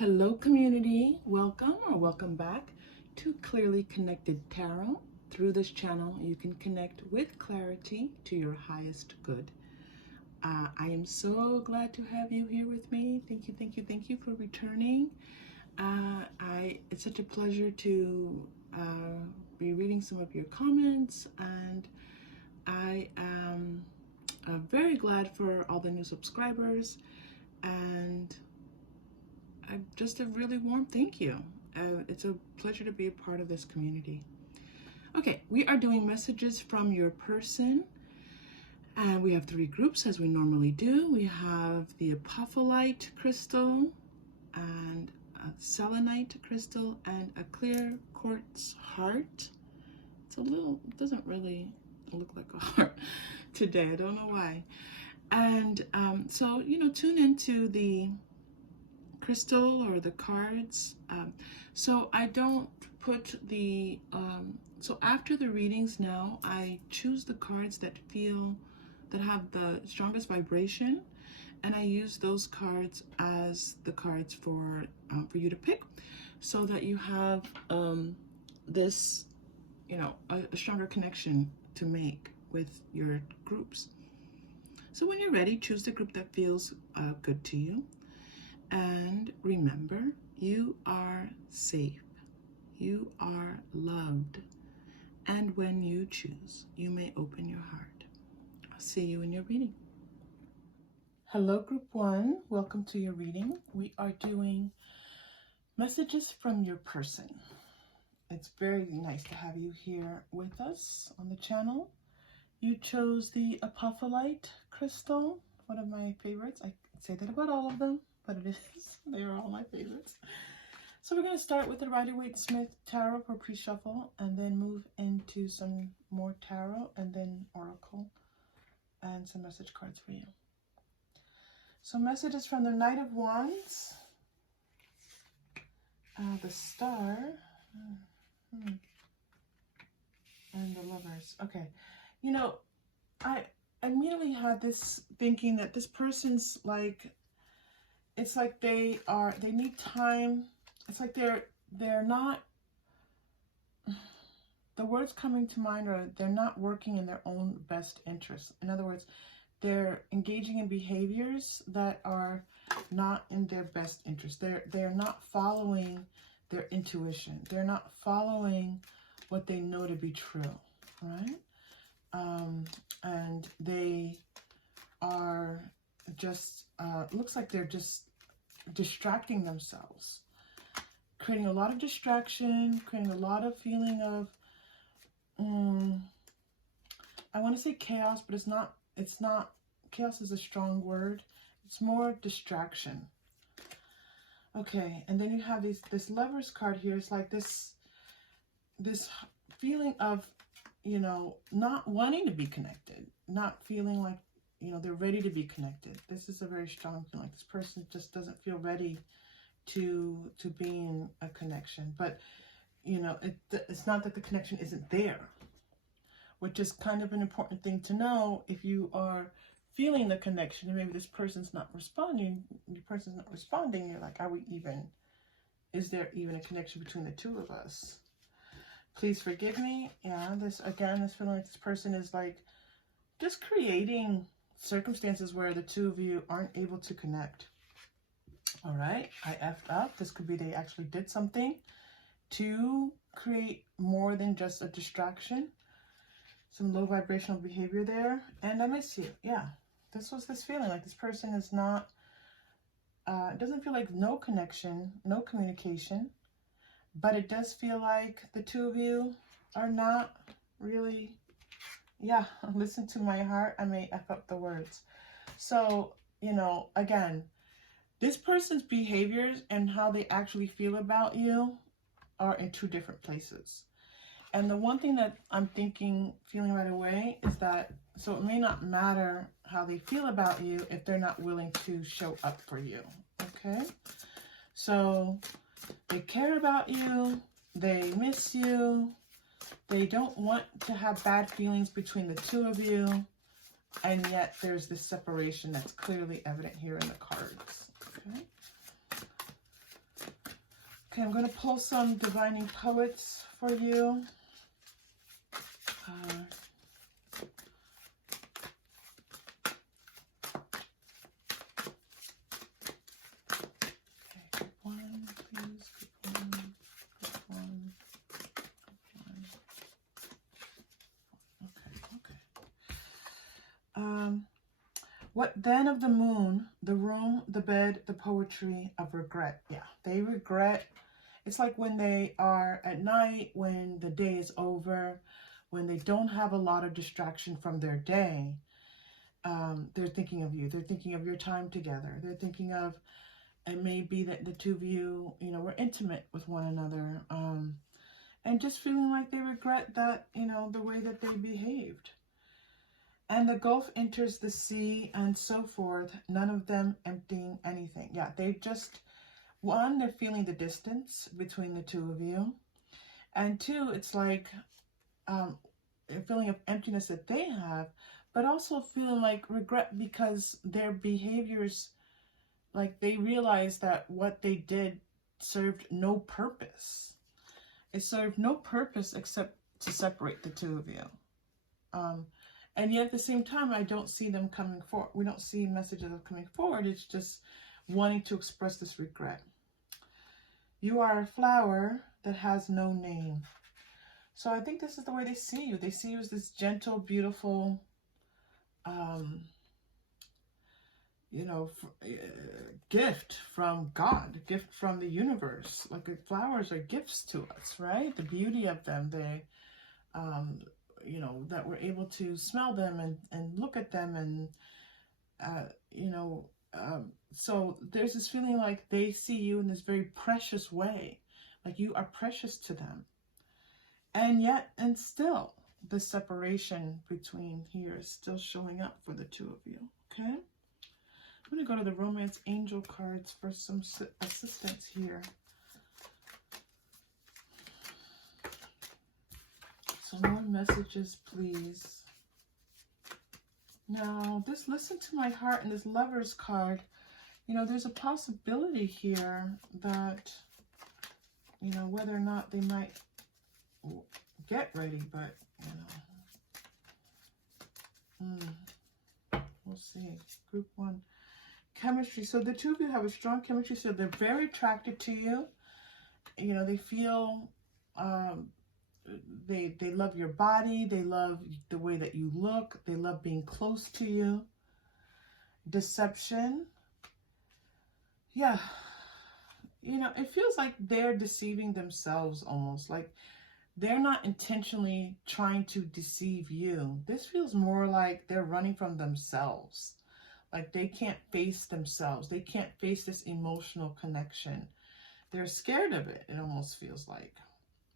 Hello community, welcome or welcome back to Clearly Connected Tarot. Through this channel you can connect with clarity to your highest good. I am so glad to have you here with me. Thank you for returning. It's such a pleasure to be reading some of your comments, and I am very glad for all the new subscribers, and just a really warm thank you. It's a pleasure to be a part of this community. Okay, we are doing messages from your person, and we have three groups as we normally do. We have the Apophyllite crystal, and a Selenite crystal, and a clear quartz heart. It doesn't really look like a heart today. I don't know why. And so, tune into the crystal or the cards. So I don't put the so after the readings now, I choose the cards that have the strongest vibration, and I use those cards as the cards for you to pick, so that you have this a stronger connection to make with your groups. So when you're ready, choose the group that feels good to you. And remember, you are safe, you are loved, and when you choose, you may open your heart. I'll see you in your reading. Hello, Group 1. Welcome to your reading. We are doing messages from your person. It's very nice to have you here with us on the channel. You chose the Apophyllite crystal, one of my favorites. I say that about all of them, but it is. They are all my favorites. So we're going to start with the Rider-Waite-Smith Tarot for pre-shuffle, and then move into some more tarot, and then oracle, and some message cards for you. So messages from the Knight of Wands, the Star, and the Lovers. Okay, I immediately had this thinking that this person's like, it's like they need time. It's like they're not, the words coming to mind are they're not working in their own best interest. In other words, they're engaging in behaviors that are not in their best interest. They're not following their intuition. They're not following what they know to be true, right? And they are just, looks like they're just distracting themselves, creating a lot of distraction, creating a lot of feeling of, I want to say chaos, but it's not, chaos is a strong word. It's more distraction. Okay, and then you have this Lovers card here. It's like this feeling of, not wanting to be connected, not feeling like, they're ready to be connected. This is a very strong feeling. Like this person just doesn't feel ready to be in a connection. But, it's not that the connection isn't there, which is kind of an important thing to know. If you are feeling the connection and maybe this person's not responding, you're like, is there even a connection between the two of us? Please forgive me. Yeah, this feeling like this person is like just creating circumstances where the two of you aren't able to connect. All right, I effed up. This could be they actually did something to create more than just a distraction. Some low vibrational behavior there. And I miss you. Yeah, this was this feeling like this person is not, it doesn't feel like no connection, no communication, but it does feel like the two of you are not really, yeah, listen to my heart. I may F up the words. So, again, this person's behaviors and how they actually feel about you are in two different places. And the one thing that I'm feeling right away is that, so it may not matter how they feel about you if they're not willing to show up for you, okay? So they care about you, they miss you, they don't want to have bad feelings between the two of you, and yet there's this separation that's clearly evident here in the cards, okay? Okay, I'm going to pull some divining poets for you. One, please. One. Okay. What then of the moon, the room, the bed, the poetry of regret? Yeah, they regret. It's like when they are at night, when the day is over, when they don't have a lot of distraction from their day. They're thinking of you. They're thinking of your time together. They're thinking of, it may be that the two of you, were intimate with one another. And just feeling like they regret that, the way that they behaved. And the gulf enters the sea and so forth, none of them emptying anything. Yeah, they just, one, they're feeling the distance between the two of you. And two, it's like a feeling of emptiness that they have, but also feeling like regret because their behaviors, like they realize that what they did served no purpose. It served no purpose except to separate the two of you. And yet at the same time, I don't see them coming forward. We don't see messages of coming forward. It's just wanting to express this regret. You are a flower that has no name. So I think this is the way they see you. They see you as this gentle, beautiful, gift from God, gift from the universe. Like flowers are gifts to us, right? The beauty of them, they, that we're able to smell them and look at them and, so there's this feeling like they see you in this very precious way, like you are precious to them. And still the separation between here is still showing up for the two of you, okay? I'm going to go to the Romance Angel cards for some assistance here. Some more messages, please. Now, this listen to my heart and this Lover's card, there's a possibility here that, whether or not they might get ready, but, we'll see. Group 1. Chemistry. So the two of you have a strong chemistry, so they're very attracted to you. They feel... They love your body. They love the way that you look. They love being close to you. Deception. Yeah. It feels like they're deceiving themselves almost. Like they're not intentionally trying to deceive you. This feels more like they're running from themselves. Like they can't face themselves. They can't face this emotional connection. They're scared of it, it almost feels like.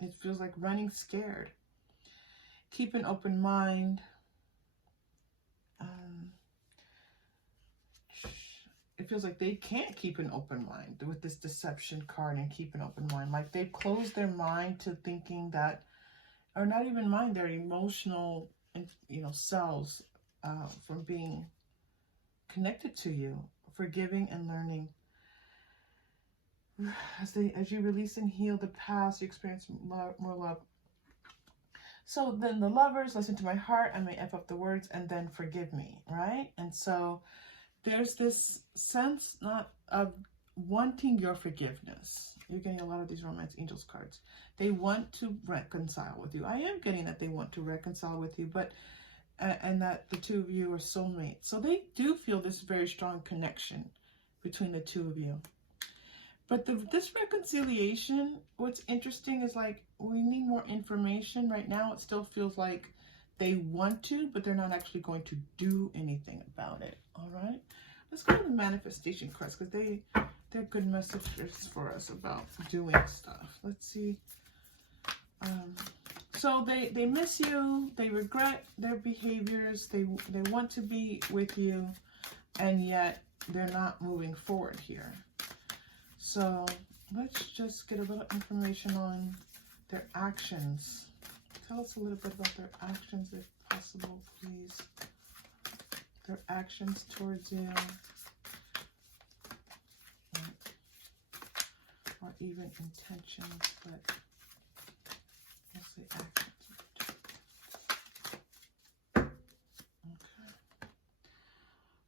It feels like running scared. Keep an open mind. It feels like they can't keep an open mind with this deception card and keep an open mind. Like they've closed their mind to thinking that, or not even mind, their emotional, selves from being connected to you, forgiving and learning. As you release and heal the past, you experience more love. So then the Lovers, listen to my heart, I may F up the words, and then forgive me, right? And so there's this sense not of wanting your forgiveness. You're getting a lot of these Romance Angels cards. They want to reconcile with you. I am getting that they want to reconcile with you, but and that the two of you are soulmates. So they do feel this very strong connection between the two of you. But this reconciliation, what's interesting is like, we need more information. Right now, it still feels like they want to, but they're not actually going to do anything about it. All right? Let's go to the manifestation cards because they're good messages for us about doing stuff. Let's see. So they miss you. They regret their behaviors. They want to be with you, and yet they're not moving forward here. So let's just get a little information on their actions. Tell us a little bit about their actions, if possible, please. Their actions towards you. Or even intentions, but mostly actions. Okay.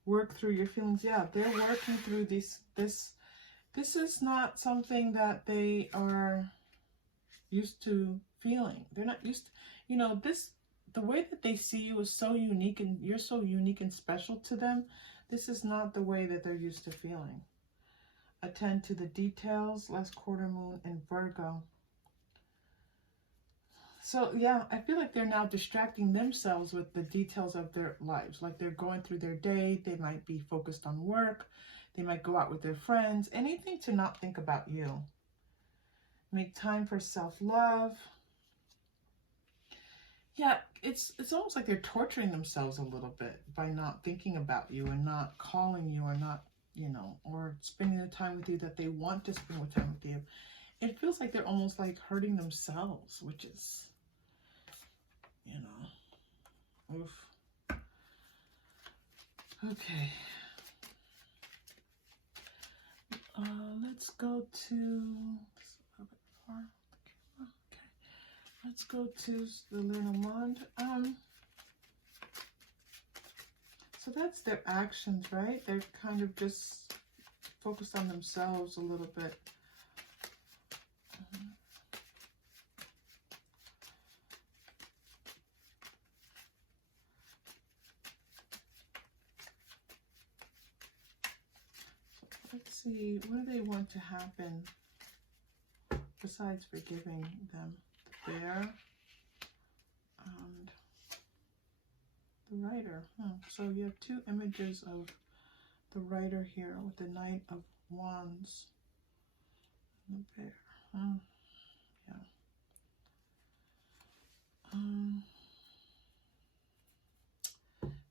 Work through your feelings. Yeah, they're working through this is not something that they are used to feeling. They're not used to, you know, the way that they see you is so unique, and you're so unique and special to them. This is not the way that they're used to feeling. Attend to the details, last quarter moon in Virgo. So yeah, I feel like they're now distracting themselves with the details of their lives. Like they're going through their day, they might be focused on work, they might go out with their friends, anything to not think about you. Make time for self-love. Yeah, it's almost like they're torturing themselves a little bit by not thinking about you and not calling you, or not, you know, or spending the time with you that they want to spend with time with you. It feels like they're almost like hurting themselves, which is, you know, oof. Okay. Let's go to, a little bit far. Okay. Let's go to the Lenormand. So that's their actions, right? They're kind of just focused on themselves a little bit. Let's see, what do they want to happen besides forgiving them? The Bear and the Rider. So you have two images of the Rider here with the Knight of Wands and the Bear.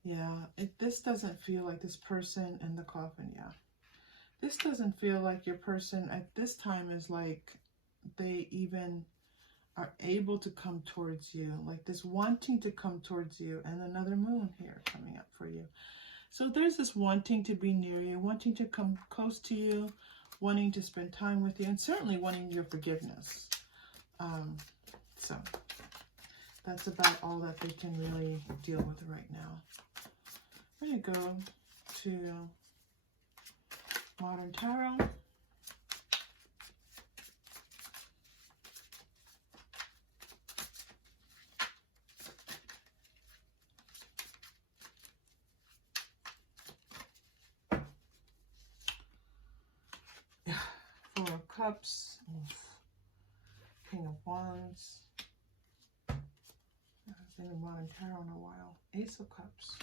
Yeah. This doesn't feel like this person in the coffin. Yeah. This doesn't feel like your person at this time is like they even are able to come towards you, like this wanting to come towards you, and another moon here coming up for you. So there's this wanting to be near you, wanting to come close to you, wanting to spend time with you, and certainly wanting your forgiveness. So that's about all that they can really deal with right now. I'm going to go to Modern Tarot. Four of Cups, King of Wands. I haven't been in Modern Tarot in a while. Ace of Cups.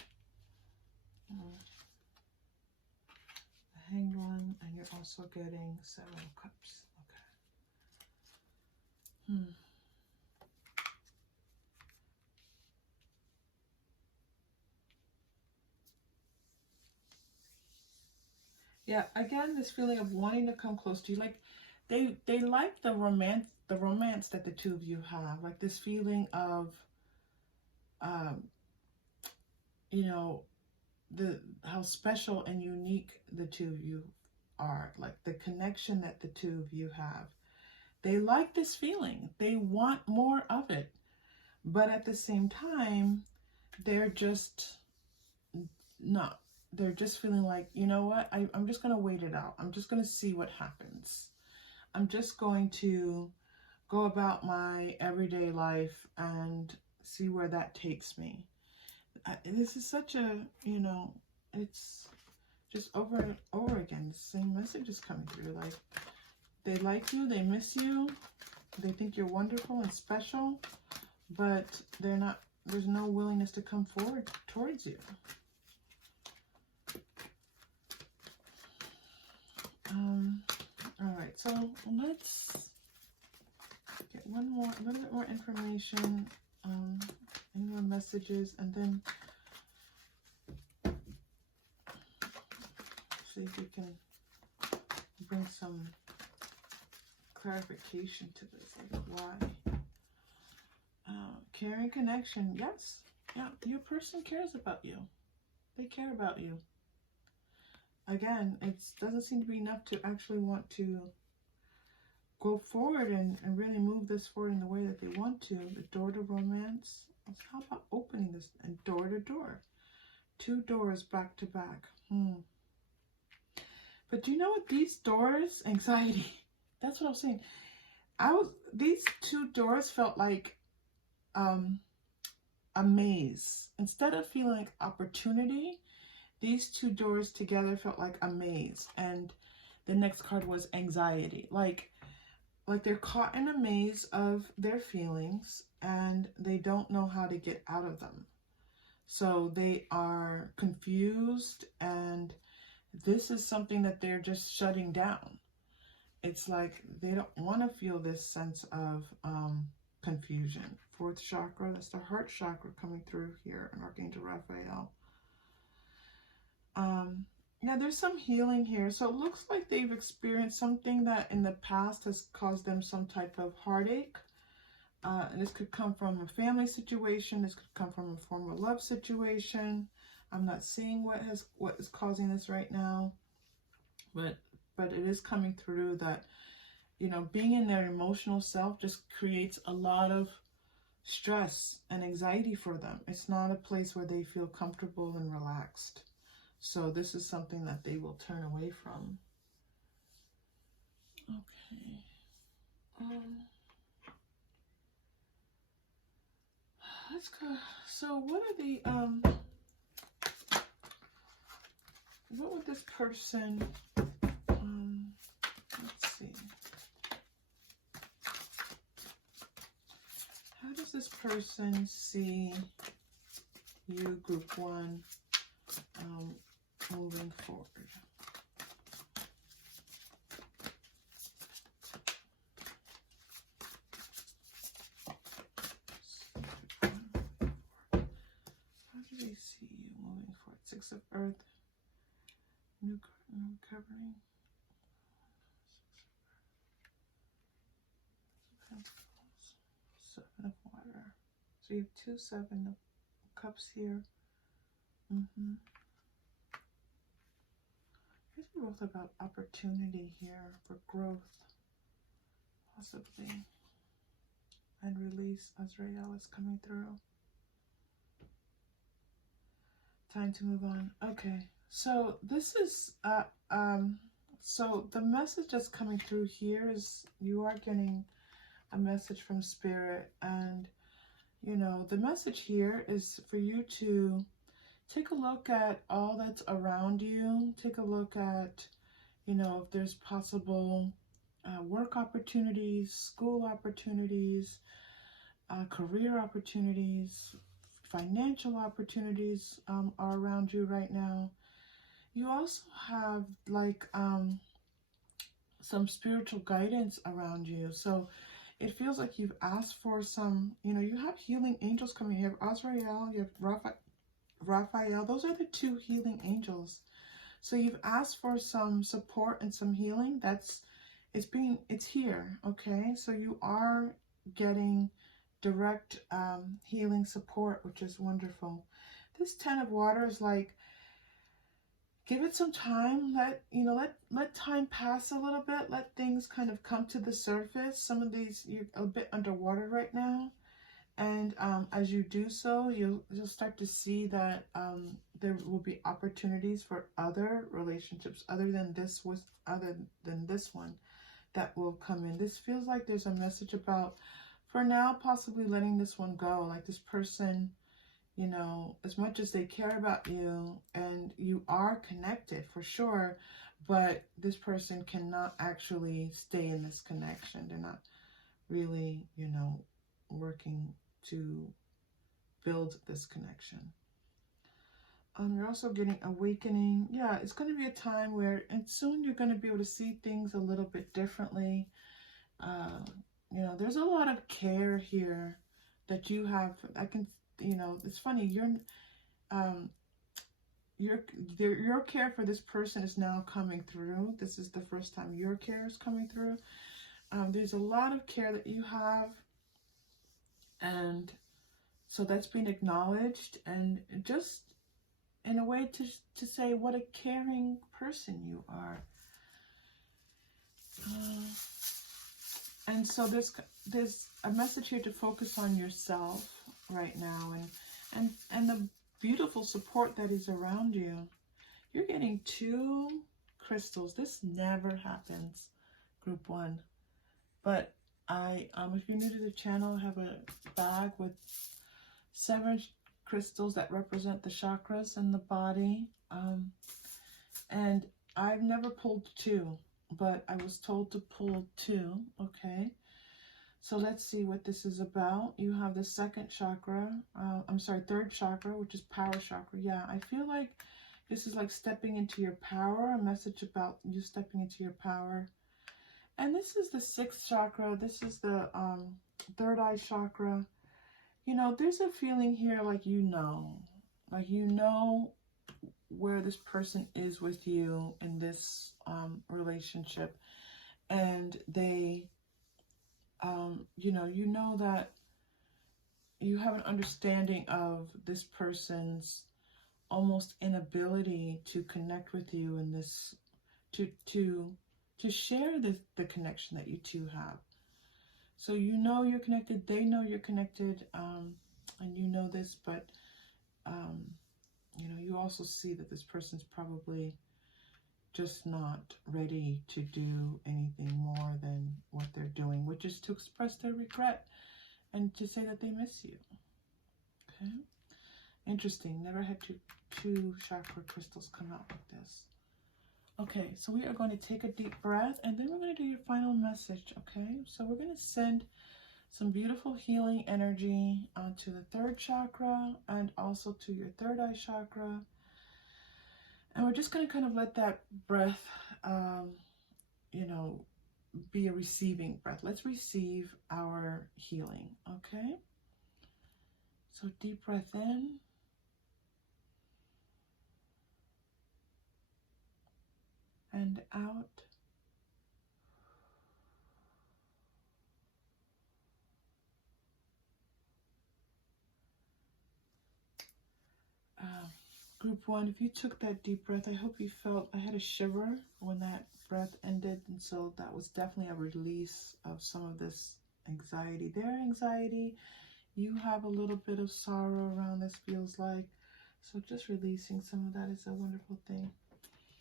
The Hanged One, and you're also getting Seven of Cups. Okay. Yeah, again, this feeling of wanting to come close to you, like they like the romance that the two of you have, like this feeling of, you know, how special and unique the two of you are, like the connection that the two of you have. They like this feeling. They want more of it, but at the same time, they're just not. They're just feeling like, you know what, I'm just going to wait it out. I'm just going to see what happens. I'm just going to go about my everyday life and see where that takes me. This is such a, you know, it's just over and over again. The same message is coming through. Like, they like you, they miss you, they think you're wonderful and special, but they're not, there's no willingness to come forward towards you. All right, so let's get a little bit more information, any more messages, and then see if we can bring some clarification to this, like why. Caring connection, yes, yeah, your person cares about you. They care about you. Again, it doesn't seem to be enough to actually want to go forward and really move this forward in the way that they want to. The door to romance. How about opening this and door to door? 2 doors back to back. But do you know what? These doors, anxiety. That's what I was saying. These 2 doors felt like a maze. Instead of feeling like opportunity, these 2 doors together felt like a maze. And the next card was anxiety. Like they're caught in a maze of their feelings and they don't know how to get out of them. So they are confused, and this is something that they're just shutting down. It's like they don't want to feel this sense of confusion. 4th chakra, that's the heart chakra coming through here, and Archangel Raphael. Now there's some healing here. So it looks like they've experienced something that in the past has caused them some type of heartache. And this could come from a family situation. This could come from a former love situation. I'm not seeing what is causing this right now, but it is coming through that, you know, being in their emotional self just creates a lot of stress and anxiety for them. It's not a place where they feel comfortable and relaxed. So this is something that they will turn away from. Okay. Let's go. So what are the what would this person let's see. How does this person see you, group 1, moving forward? How do they see you moving forward? 6 of Earth, new covering. 7 of Water. So you have 2 7 of Cups here. Here's a growth about opportunity here for growth, possibly, and release. Azrael is coming through. Time to move on. Okay, so this is so the message that's coming through here is you are getting a message from Spirit, and you know the message here is for you to take a look at all that's around you. Take a look at, you know, if there's possible work opportunities, school opportunities, career opportunities, financial opportunities are around you right now. You also have like some spiritual guidance around you. So it feels like you've asked for some, you know, you have healing angels coming. You have Azrael, you have Raphael. Those are the 2 healing angels. So you've asked for some support and some healing. It's here. Okay, so you are getting direct healing support, which is wonderful. This 10 of Water is like, give it some time. Let time pass a little bit. Let things kind of come to the surface. Some of these, you're a bit underwater right now. And as you do so, you'll start to see that there will be opportunities for other relationships other than this one that will come in. This feels like there's a message about, for now, possibly letting this one go. Like this person, you know, as much as they care about you and you are connected for sure, but this person cannot actually stay in this connection. They're not really, you know, working to build this connection. You're also getting awakening. Yeah, it's going to be a time where, and soon you're going to be able to see things a little bit differently. You know, there's a lot of care here that you have. I can, you know, it's funny. Your care for this person is now coming through. This is the first time your care is coming through. There's a lot of care that you have, and so that's being acknowledged, and just in a way to say what a caring person you are. And so there's a message here to focus on yourself right now, and the beautiful support that is around you. You're getting 2 crystals. This never happens, group 1. But if you're new to the channel, I have a bag with 7 crystals that represent the chakras in the body. And I've never pulled 2, but I was told to pull 2, okay? So let's see what this is about. You have the second chakra, third chakra, which is power chakra. Yeah, I feel like this is like stepping into your power, a message about you stepping into your power. And this is the 6th chakra. This is the third eye chakra. You know, there's a feeling here like you know where this person is with you in this relationship, and they, you know that you have an understanding of this person's almost inability to connect with you in this, to share the connection that you two have. So you know you're connected, they know you're connected, and you know this, but you know, you also see that this person's probably just not ready to do anything more than what they're doing, which is to express their regret and to say that they miss you. Okay, interesting. Never had two chakra crystals come out like this. Okay, so we are going to take a deep breath, and then we're going to do your final message. Okay, so we're going to send some beautiful healing energy to the 3rd chakra and also to your 3rd eye chakra. And we're just going to kind of let that breath, you know, be a receiving breath. Let's receive our healing, okay? So deep breath in. And out. Group 1, if you took that deep breath, I hope you felt, I had a shiver when that breath ended, and so that was definitely a release of some of this anxiety. Their anxiety, you have a little bit of sorrow around this, feels like, so just releasing some of that is a wonderful thing.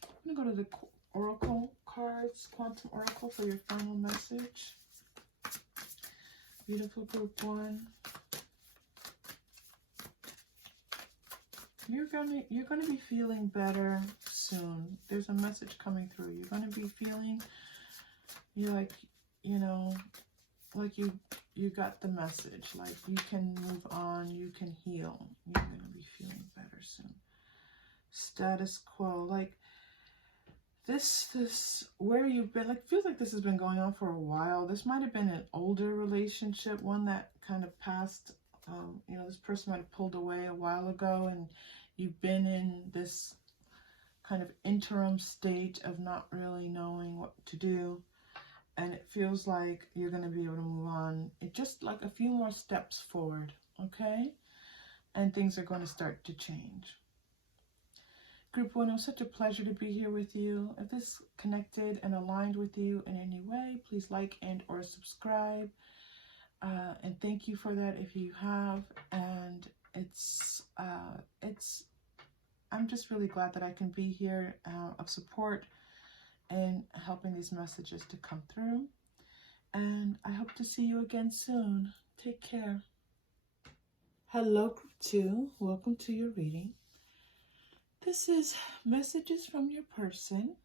I'm going to go to the Oracle cards, Quantum Oracle, for your final message. Beautiful group 1. You're gonna be feeling better soon. There's a message coming through. You're gonna be feeling, you're like, you know, like you got the message. Like you can move on, you can heal. You're gonna be feeling better soon. Status quo, like this where you've been, like, feels like this has been going on for a while. This might have been an older relationship, one that kind of passed. You know, this person might have pulled away a while ago, and you've been in this kind of interim state of not really knowing what to do, and it feels like you're going to be able to move on. It's just like a few more steps forward, okay? And things are going to start to change. Group 1, it was such a pleasure to be here with you. If this connected and aligned with you in any way, please like and or subscribe. And thank you for that if you have. And I'm just really glad that I can be here of support and helping these messages to come through. And I hope to see you again soon. Take care. Hello, group 2. Welcome to your reading. This is messages from your person,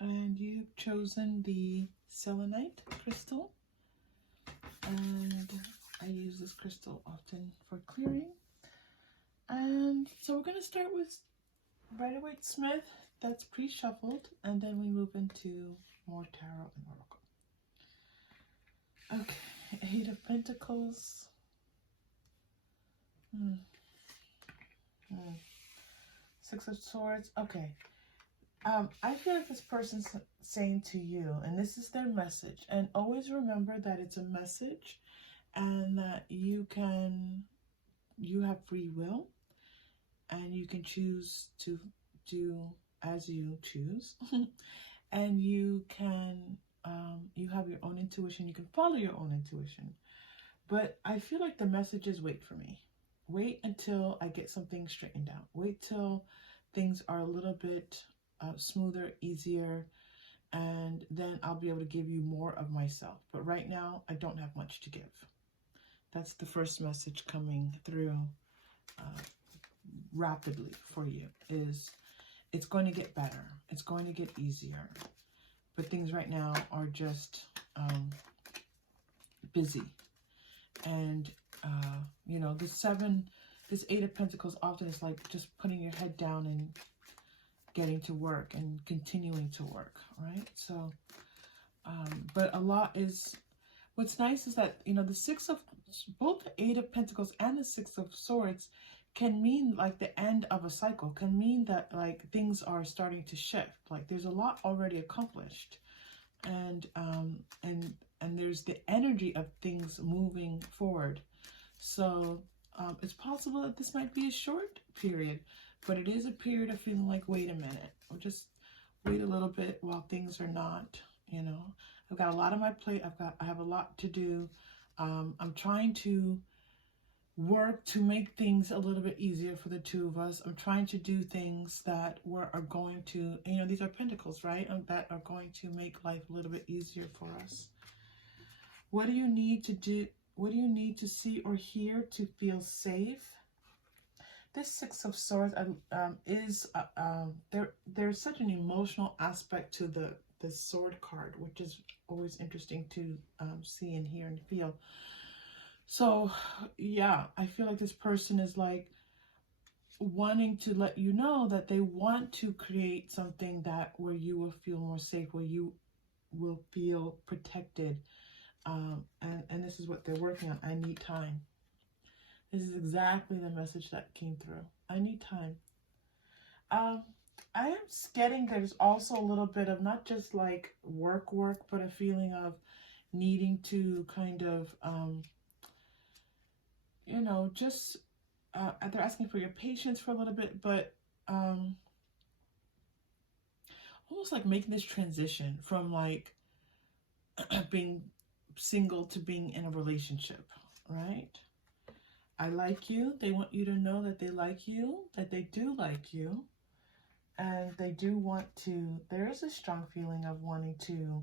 and you've chosen the Selenite crystal. And I use this crystal often for clearing. And so we're going to start with Waite Smith. That's pre-shuffled, and then we move into more tarot and oracle. Okay, 8 of Pentacles. 6 of Swords. Okay. I feel like this person's saying to you, and this is their message, and always remember that it's a message and that you have free will, and you can choose to do as you choose. And you have your own intuition. You can follow your own intuition. But I feel like the message is wait for me. Wait until I get something straightened out. Wait till things are a little bit smoother, easier, and then I'll be able to give you more of myself. But right now, I don't have much to give. That's the first message coming through rapidly for you, is it's going to get better. It's going to get easier. But things right now are just busy. And, you know, this Eight of Pentacles often is like just putting your head down and getting to work and continuing to work, right? So, but a lot is, what's nice is that, you know, both the Eight of Pentacles and the Six of Swords can mean like the end of a cycle, can mean that like things are starting to shift. Like there's a lot already accomplished, and there's the energy of things moving forward. So it's possible that this might be a short period, but it is a period of feeling like, wait a minute, or just wait a little bit while things are not, you know, I've got a lot on my plate. I have a lot to do. I'm trying to work to make things a little bit easier for the two of us. I'm trying to do things that are going to, you know, these are pentacles, right? That are going to make life a little bit easier for us. What do you need to do? What do you need to see or hear to feel safe? This Six of Swords there's such an emotional aspect to the sword card, which is always interesting to see and hear and feel. So yeah, I feel like this person is like wanting to let you know that they want to create something where you will feel more safe, where you will feel protected. And this is what they're working on. I need time. This is exactly the message that came through. I need time. I am getting there's also a little bit of not just like work, but a feeling of needing to kind of, you know, just, they're asking for your patience for a little bit, but almost like making this transition from like being single to being in a relationship, right? I like you. They want you to know that they like you, that they do like you, and they do want to, there is a strong feeling of wanting to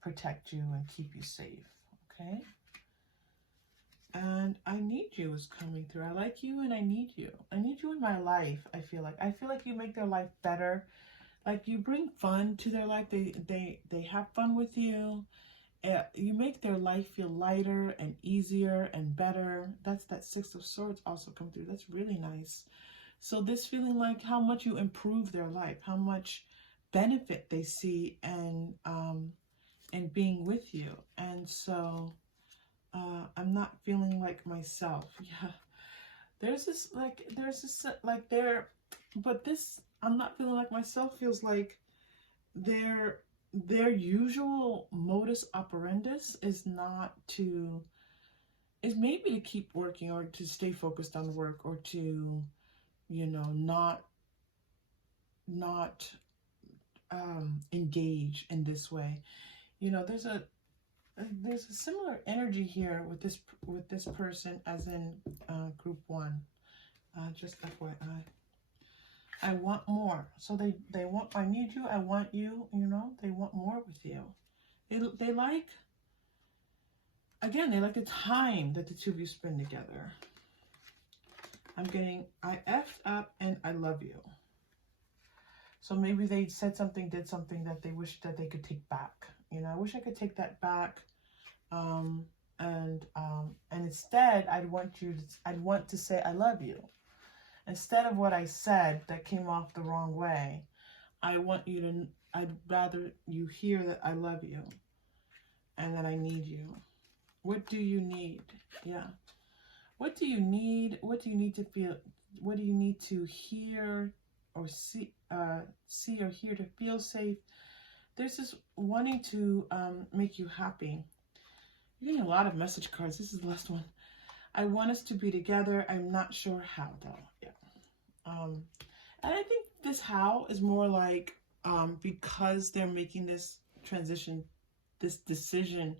protect you and keep you safe, okay? And I need you is coming through. I like you and I need you. I need you in my life, I feel like. I feel like you make their life better. Like you bring fun to their life. They have fun with you. You make their life feel lighter and easier and better. That's that Six of Swords also come through. That's really nice. So this feeling like how much you improve their life, how much benefit they see and being with you. And so I'm not feeling like myself. Yeah. But this, I'm not feeling like myself feels like their usual modus operandus is maybe to keep working or to stay focused on work or to, you know, not engage in this way. You know, there's a similar energy here with this person as in group 1. Just FYI. I want more. So they want, I need you, I want you, you know, they want more with you. They like, again, they like the time that the two of you spend together. I'm getting, I effed up and I love you. So maybe they said something, did something that they wish that they could take back. You know, I wish I could take that back. And instead, I'd want to say, I love you. Instead of what I said that came off the wrong way, I'd rather you hear that I love you and that I need you. What do you need? Yeah. What do you need? What do you need to feel? What do you need to hear or see or hear to feel safe? There's this wanting to make you happy. You're getting a lot of message cards. This is the last one. I want us to be together. I'm not sure how though. Yeah. And I think this how is more like because they're making this transition this decision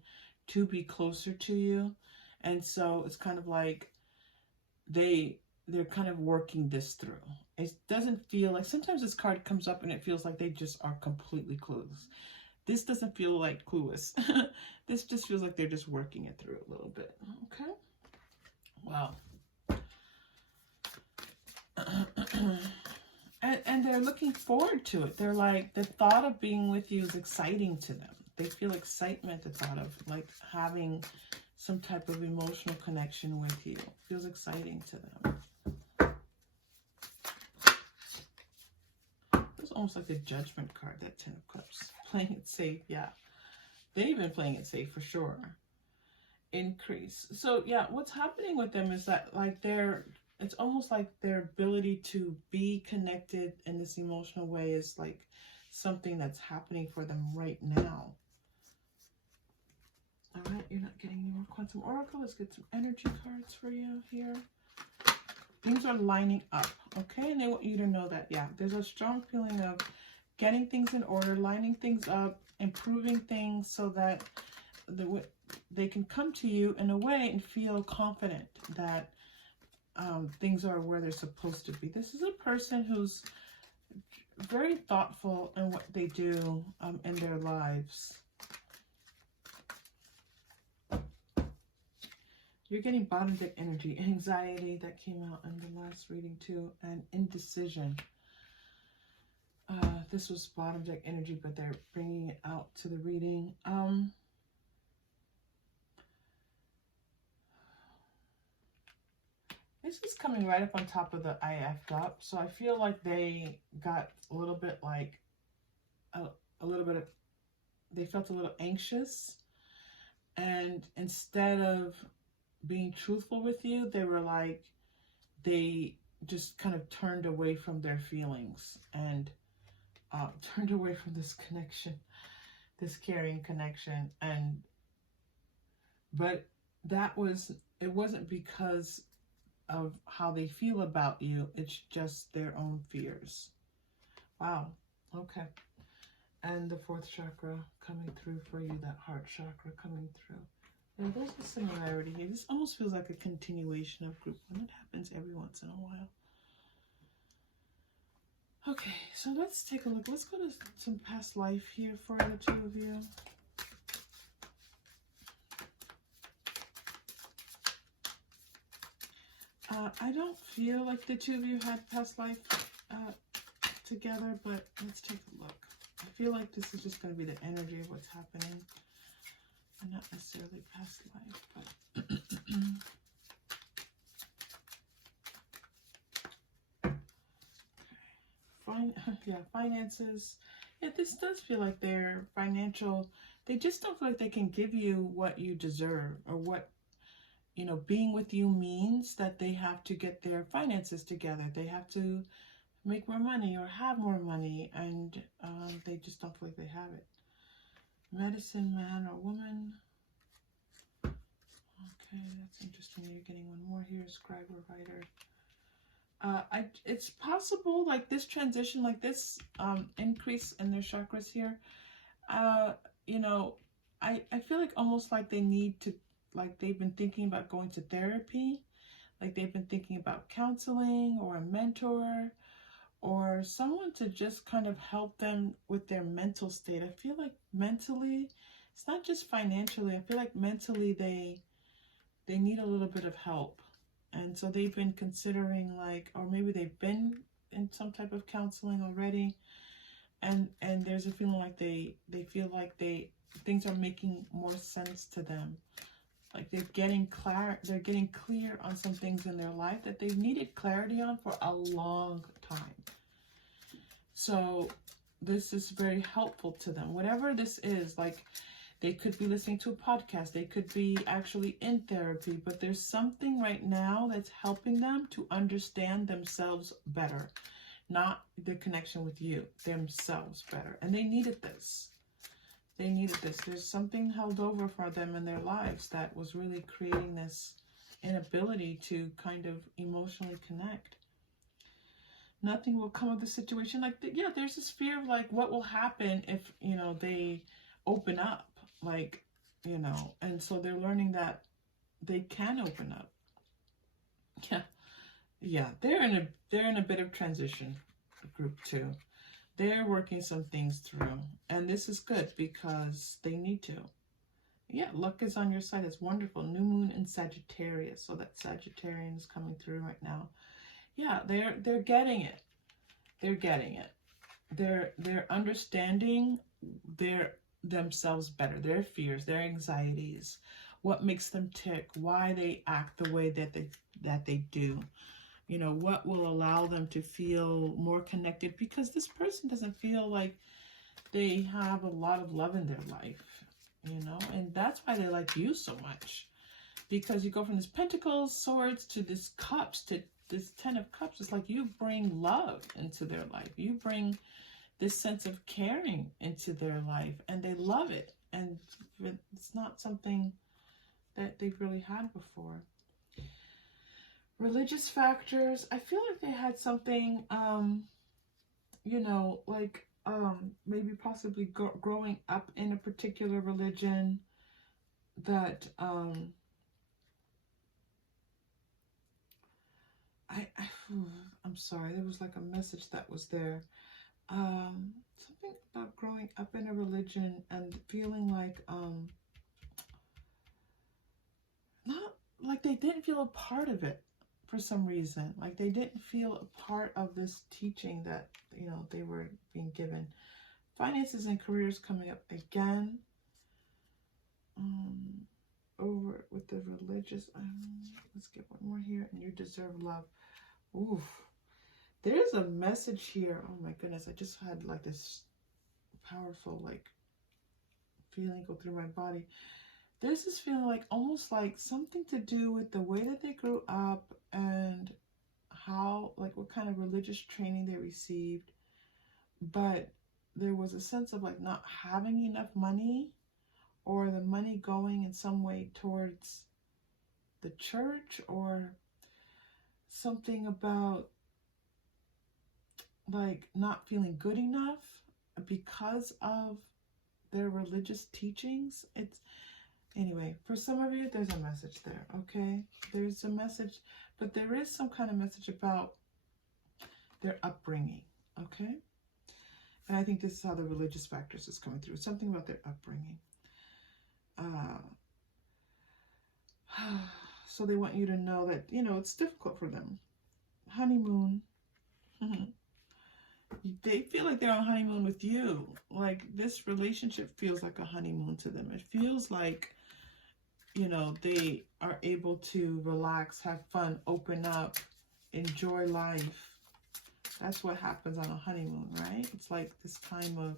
to be closer to you. And so it's kind of like they're kind of working this through. It doesn't feel like, sometimes this card comes up and it feels like they just are completely clueless. This doesn't feel like clueless. This just feels like they're just working it through a little bit. Okay. Wow. And they're looking forward to it. They're like, the thought of being with you is exciting to them. They feel excitement, the thought of like having some type of emotional connection with you. It feels exciting to them. It's almost like the Judgment card, that 10 of Cups. Playing it safe, yeah. They've been playing it safe for sure. Increase. So yeah, what's happening with them is that like it's almost like their ability to be connected in this emotional way is like something that's happening for them right now. All right, you're not getting any more Quantum Oracle. Let's get some energy cards for you here. Things are lining up, okay? And they want you to know that, yeah, there's a strong feeling of getting things in order, lining things up, improving things so that they can come to you in a way and feel confident that things are where they're supposed to be. This is a person who's very thoughtful in what they do in their lives. You're getting bottom deck energy, anxiety that came out in the last reading too, and indecision. This was bottom deck energy, but they're bringing it out to the reading. This is coming right up on top of the I effed up. So I feel like they got a little bit like, they felt a little anxious. And instead of being truthful with you, they were like, they just kind of turned away from their feelings and turned away from this connection, this caring connection. But it wasn't because of how they feel about you. It's just their own fears. Wow. Okay. And the 4th chakra coming through for you, that heart chakra coming through. And there's a similarity here. This almost feels like a continuation of group 1. It happens every once in a while. Okay, so let's take a look. Let's go to some past life here for the two of you. I don't feel like the two of you had past life together, but let's take a look. I feel like this is just going to be the energy of what's happening, and not necessarily past life, but yeah, finances. Yeah, this does feel like they're financial. They just don't feel like they can give you what you deserve, or what, you know, being with you means that they have to get their finances together. They have to make more money or have more money, and they just don't feel like they have it. Medicine man or woman. Okay, that's interesting. You're getting one more here. Scribe or writer. It's possible, like this transition, like this increase in their chakras here. You know, I feel like almost like they need to, like they've been thinking about going to therapy, like they've been thinking about counseling or a mentor or someone to just kind of help them with their mental state. I feel like mentally, it's not just financially. I feel like mentally they need a little bit of help. And so they've been considering, like, or maybe they've been in some type of counseling already. And there's a feeling like they feel like things are making more sense to them. Like they're getting clear on some things in their life that they've needed clarity on for a long time. So this is very helpful to them. Whatever this is, like they could be listening to a podcast, they could be actually in therapy, but there's something right now that's helping them to understand themselves better. Not the connection with you, themselves better. And they needed this. They needed this. There's something held over for them in their lives that was really creating this inability to kind of emotionally connect. Nothing will come of the situation. Like, yeah, there's this fear of like what will happen if, you know, they open up. like, you know, and so they're learning that they can open up. Yeah. Yeah, they're in a bit of transition, group 2. They're working some things through, and this is good because they need to. Yeah, luck is on your side. It's wonderful. New moon in Sagittarius, so that Sagittarian is coming through right now. Yeah, they're getting it. They're getting it. They're understanding their themselves better, their fears, their anxieties, what makes them tick, why they act the way that they do. You know, what will allow them to feel more connected, because this person doesn't feel like they have a lot of love in their life, you know, and that's why they like you so much, because you go from this Pentacles, Swords, to this Cups, to this 10 of Cups. It's like you bring love into their life. You bring this sense of caring into their life, and they love it. And it's not something that they've really had before. Religious factors, I feel like they had something, you know, like maybe possibly growing up in a particular religion that I'm sorry, there was like a message that was there. Something about growing up in a religion and feeling like not like they didn't feel a part of it for some reason. Like they didn't feel a part of this teaching that, you know, they were being given. Finances and careers coming up again. Over with the religious. Let's get one more here. And you deserve love. Oof. There's a message here. Oh my goodness. I just had like this powerful like feeling go through my body. There's this feeling like almost like something to do with the way that they grew up and how, like what kind of religious training they received. But there was a sense of like not having enough money, or the money going in some way towards the church, or something about like not feeling good enough because of their religious teachings. It's anyway, for some of you, there's a message there, okay? There's a message, but there is some kind of message about their upbringing, okay? And I think this is how the religious factors is coming through. Something about their upbringing. So they want you to know that, you know, it's difficult for them. Honeymoon. They feel like they're on honeymoon with you. Like this relationship feels like a honeymoon to them. It feels like, you know, they are able to relax, have fun, open up, enjoy life. That's what happens on a honeymoon, right? It's like this time of,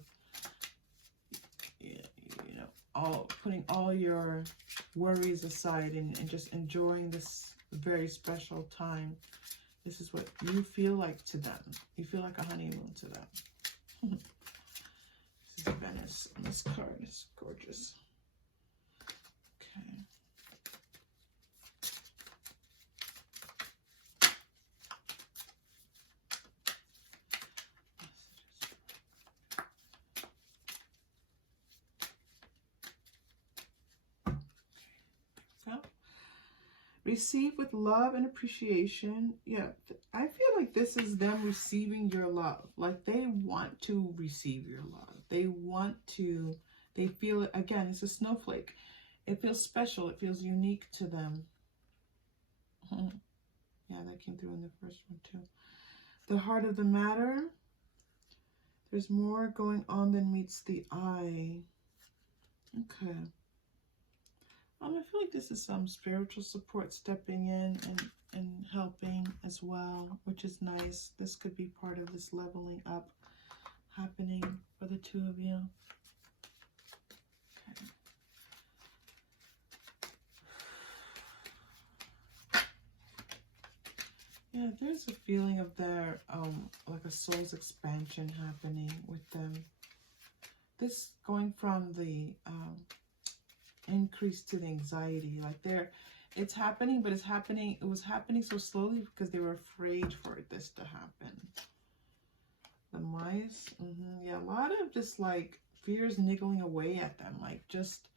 you know, putting all your worries aside and just enjoying this very special time. This is what you feel like to them. You feel like a honeymoon to them. This is Venice on this card. It's gorgeous. Okay. Receive with love and appreciation. Yeah, I feel like this is them receiving your love. Like they want to receive your love. They want to, they feel it. Again, it's a snowflake. It feels special. It feels unique to them. Yeah, that came through in the first one too. The heart of the matter. There's more going on than meets the eye. Okay. I feel like this is some spiritual support stepping in and helping as well, which is nice. This could be part of this leveling up happening for the two of you. Okay. Yeah, there's a feeling of their, like a soul's expansion happening with them. This going from the, increase to the anxiety, like it's happening, but it was happening so slowly because they were afraid for this to happen. The mice, yeah, a lot of just like fears niggling away at them, like just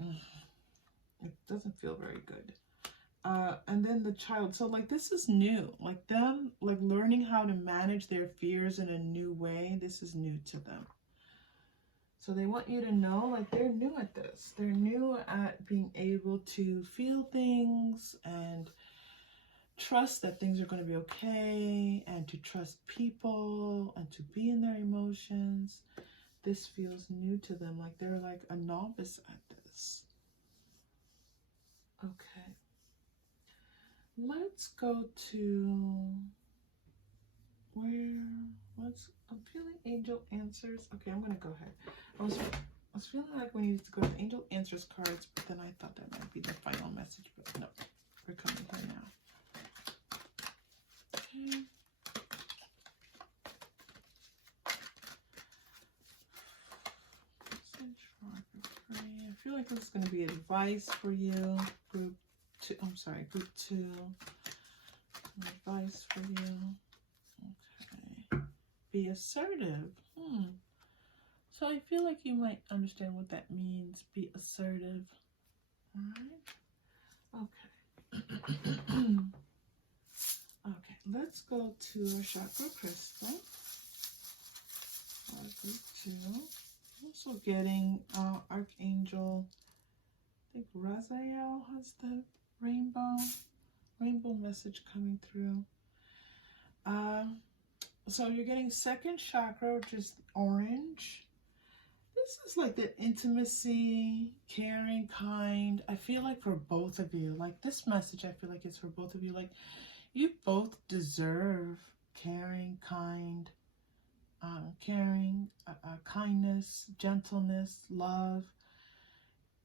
It doesn't feel very good. And then the child, so like this is new, like them like learning how to manage their fears in a new way. This is new to them. So they want you to know, like, they're new at this. They're new at being able to feel things and trust that things are going to be okay, and to trust people and to be in their emotions. This feels new to them, like they're like a novice at this. Okay. Let's go to I'm feeling angel answers. Okay, I'm gonna go ahead. I was feeling like we needed to go to angel answers cards, but then I thought that might be the final message, but no, we're coming here now. Okay. I feel like this is going to be advice for you, group 2. I'm sorry, group 2. Advice for you. Okay. Be assertive. So I feel like you might understand what that means. Be assertive. All right. Okay. Okay. Let's go to our chakra crystal. Group 2. Also getting Archangel. I think Raziel has the rainbow message coming through. So you're getting second chakra, which is orange. This is like the intimacy, caring, kind. I feel like for both of you, like this message, I feel like it's for both of you. Like you both deserve caring, kind, kindness, gentleness, love.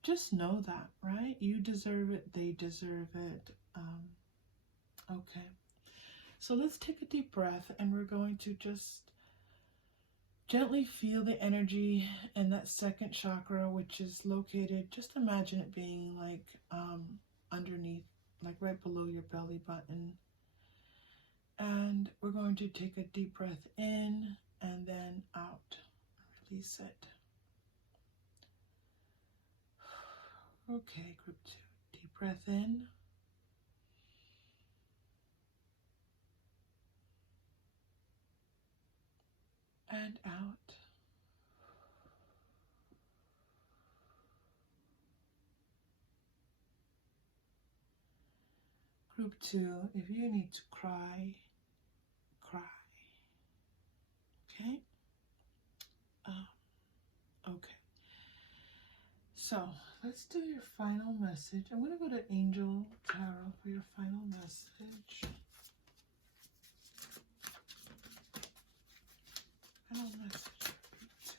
Just know that, right? You deserve it. They deserve it. Okay. So let's take a deep breath, and we're going to just gently feel the energy in that second chakra, which is located, just imagine it being like underneath, like right below your belly button. And we're going to take a deep breath in and then out. Release it. Okay, group 2. Deep breath in. And out. Group 2, if you need to cry, cry. Okay? Okay. So, let's do your final message. I'm going to go to Angel Tarot for your final message. Final message for group 2.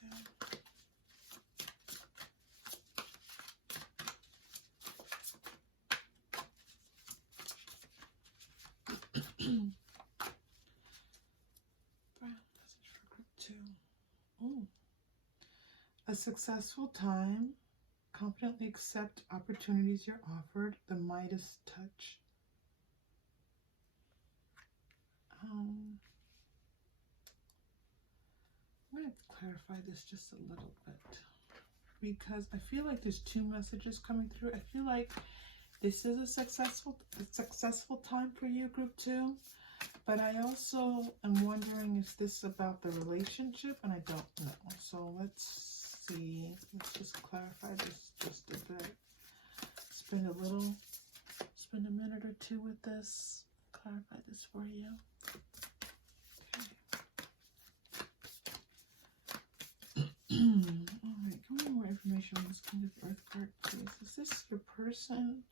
Final message for group 2. Ooh. A successful time. Confidently accept opportunities you're offered. The Midas touch. I'm going to clarify this just a little bit, because I feel like there's 2 messages coming through. I feel like this is a successful time for you, group 2. But I also am wondering, is this about the relationship? And I don't know. So let's see. Let's just clarify this just a bit. Spend a minute or 2 with this. Clarify this for you. Okay. All right. Give me more information on this King of Earth card, please. Is this your person?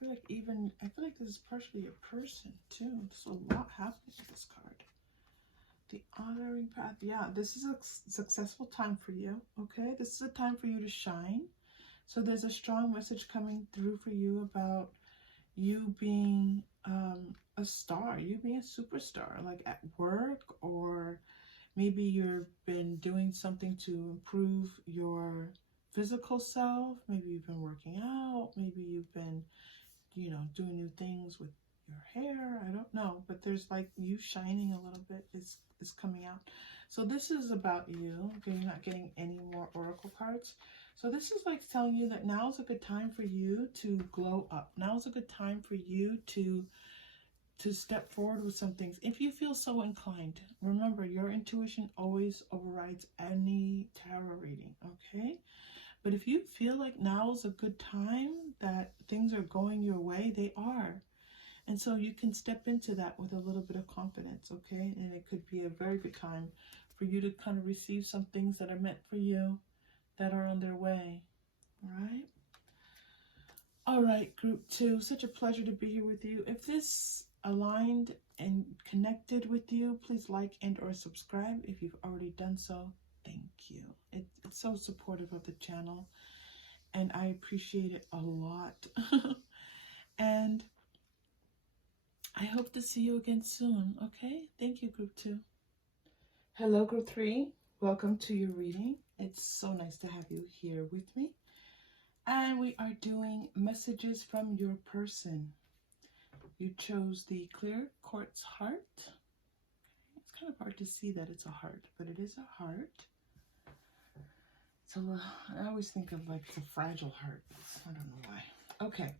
I feel like this is partially your person too. There's a lot happening with this card. The honoring path. Yeah, this is a successful time for you. Okay, this is a time for you to shine. So there's a strong message coming through for you about you being a star, you being a superstar, like at work, or maybe you've been doing something to improve your physical self. Maybe you've been working out. Maybe you've been doing new things with your hair. I don't know, but there's like you shining a little bit is coming out. So this is about you. Okay, you're not getting any more oracle cards. So this is like telling you that now is a good time for you to glow up. Now is a good time for you to step forward with some things. If you feel so inclined, remember your intuition always overrides any tarot reading, okay? But if you feel like now is a good time, that things are going your way, they are. And so you can step into that with a little bit of confidence, okay? And it could be a very good time for you to kind of receive some things that are meant for you, that are on their way, all right? All right, group 2, such a pleasure to be here with you. If this aligned and connected with you, please like and or subscribe. If you've already done so, thank you. It's so supportive of the channel, and I appreciate it a lot. And I hope to see you again soon, okay? Thank you, group 2. Hello, group 3. Welcome to your reading. It's so nice to have you here with me. And we are doing messages from your person. You chose the clear quartz heart. It's kind of hard to see that it's a heart, but it is a heart. So I always think of like the fragile heart. I don't know why. Okay,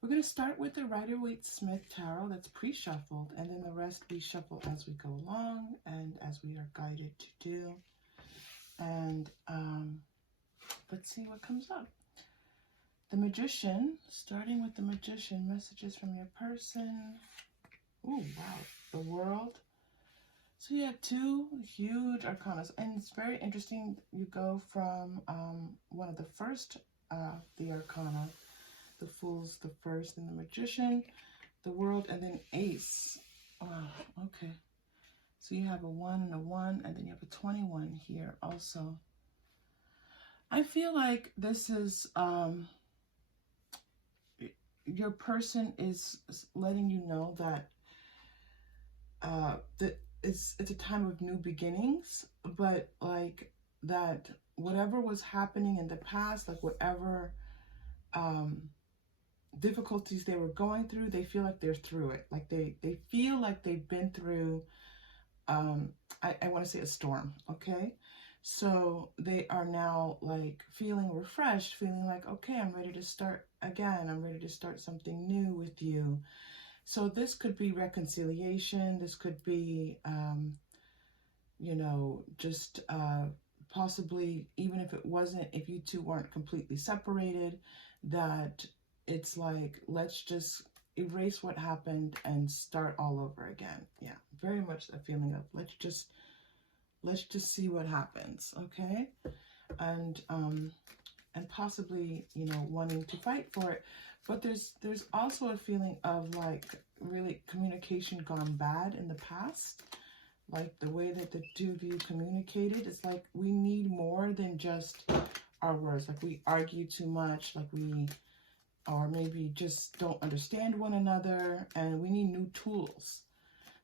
we're going to start with the Rider-Waite-Smith tarot that's pre-shuffled, and then the rest we shuffle as we go along and as we are guided to do. And let's see what comes up. The Magician, starting with the Magician, messages from your person. Oh, wow. The World. So you have 2 huge arcana, and it's very interesting. You go from one of the first, the arcana, the Fool's the first, and the Magician, the World, and then Ace. Oh, okay. So you have a 1 and a 1, and then you have a 21 here also. I feel like this is... your person is letting you know that that it's a time of new beginnings, but like that whatever was happening in the past, like whatever difficulties they were going through, they feel like they're through it. Like they feel like they've been through, I want to say a storm, okay? So they are now like feeling refreshed, feeling like, okay, I'm ready to start again. I'm ready to start something new with you. So this could be reconciliation. This could be, you know, just possibly, even if it wasn't, if you two weren't completely separated, that it's like, let's just erase what happened and start all over again. Yeah, very much a feeling of let's just see what happens, okay? And possibly, you know, wanting to fight for it. But there's also a feeling of like really communication gone bad in the past. Like the way that the 2 of you communicated, it's like we need more than just our words. Like we argue too much, like we, or maybe just don't understand one another, and we need new tools.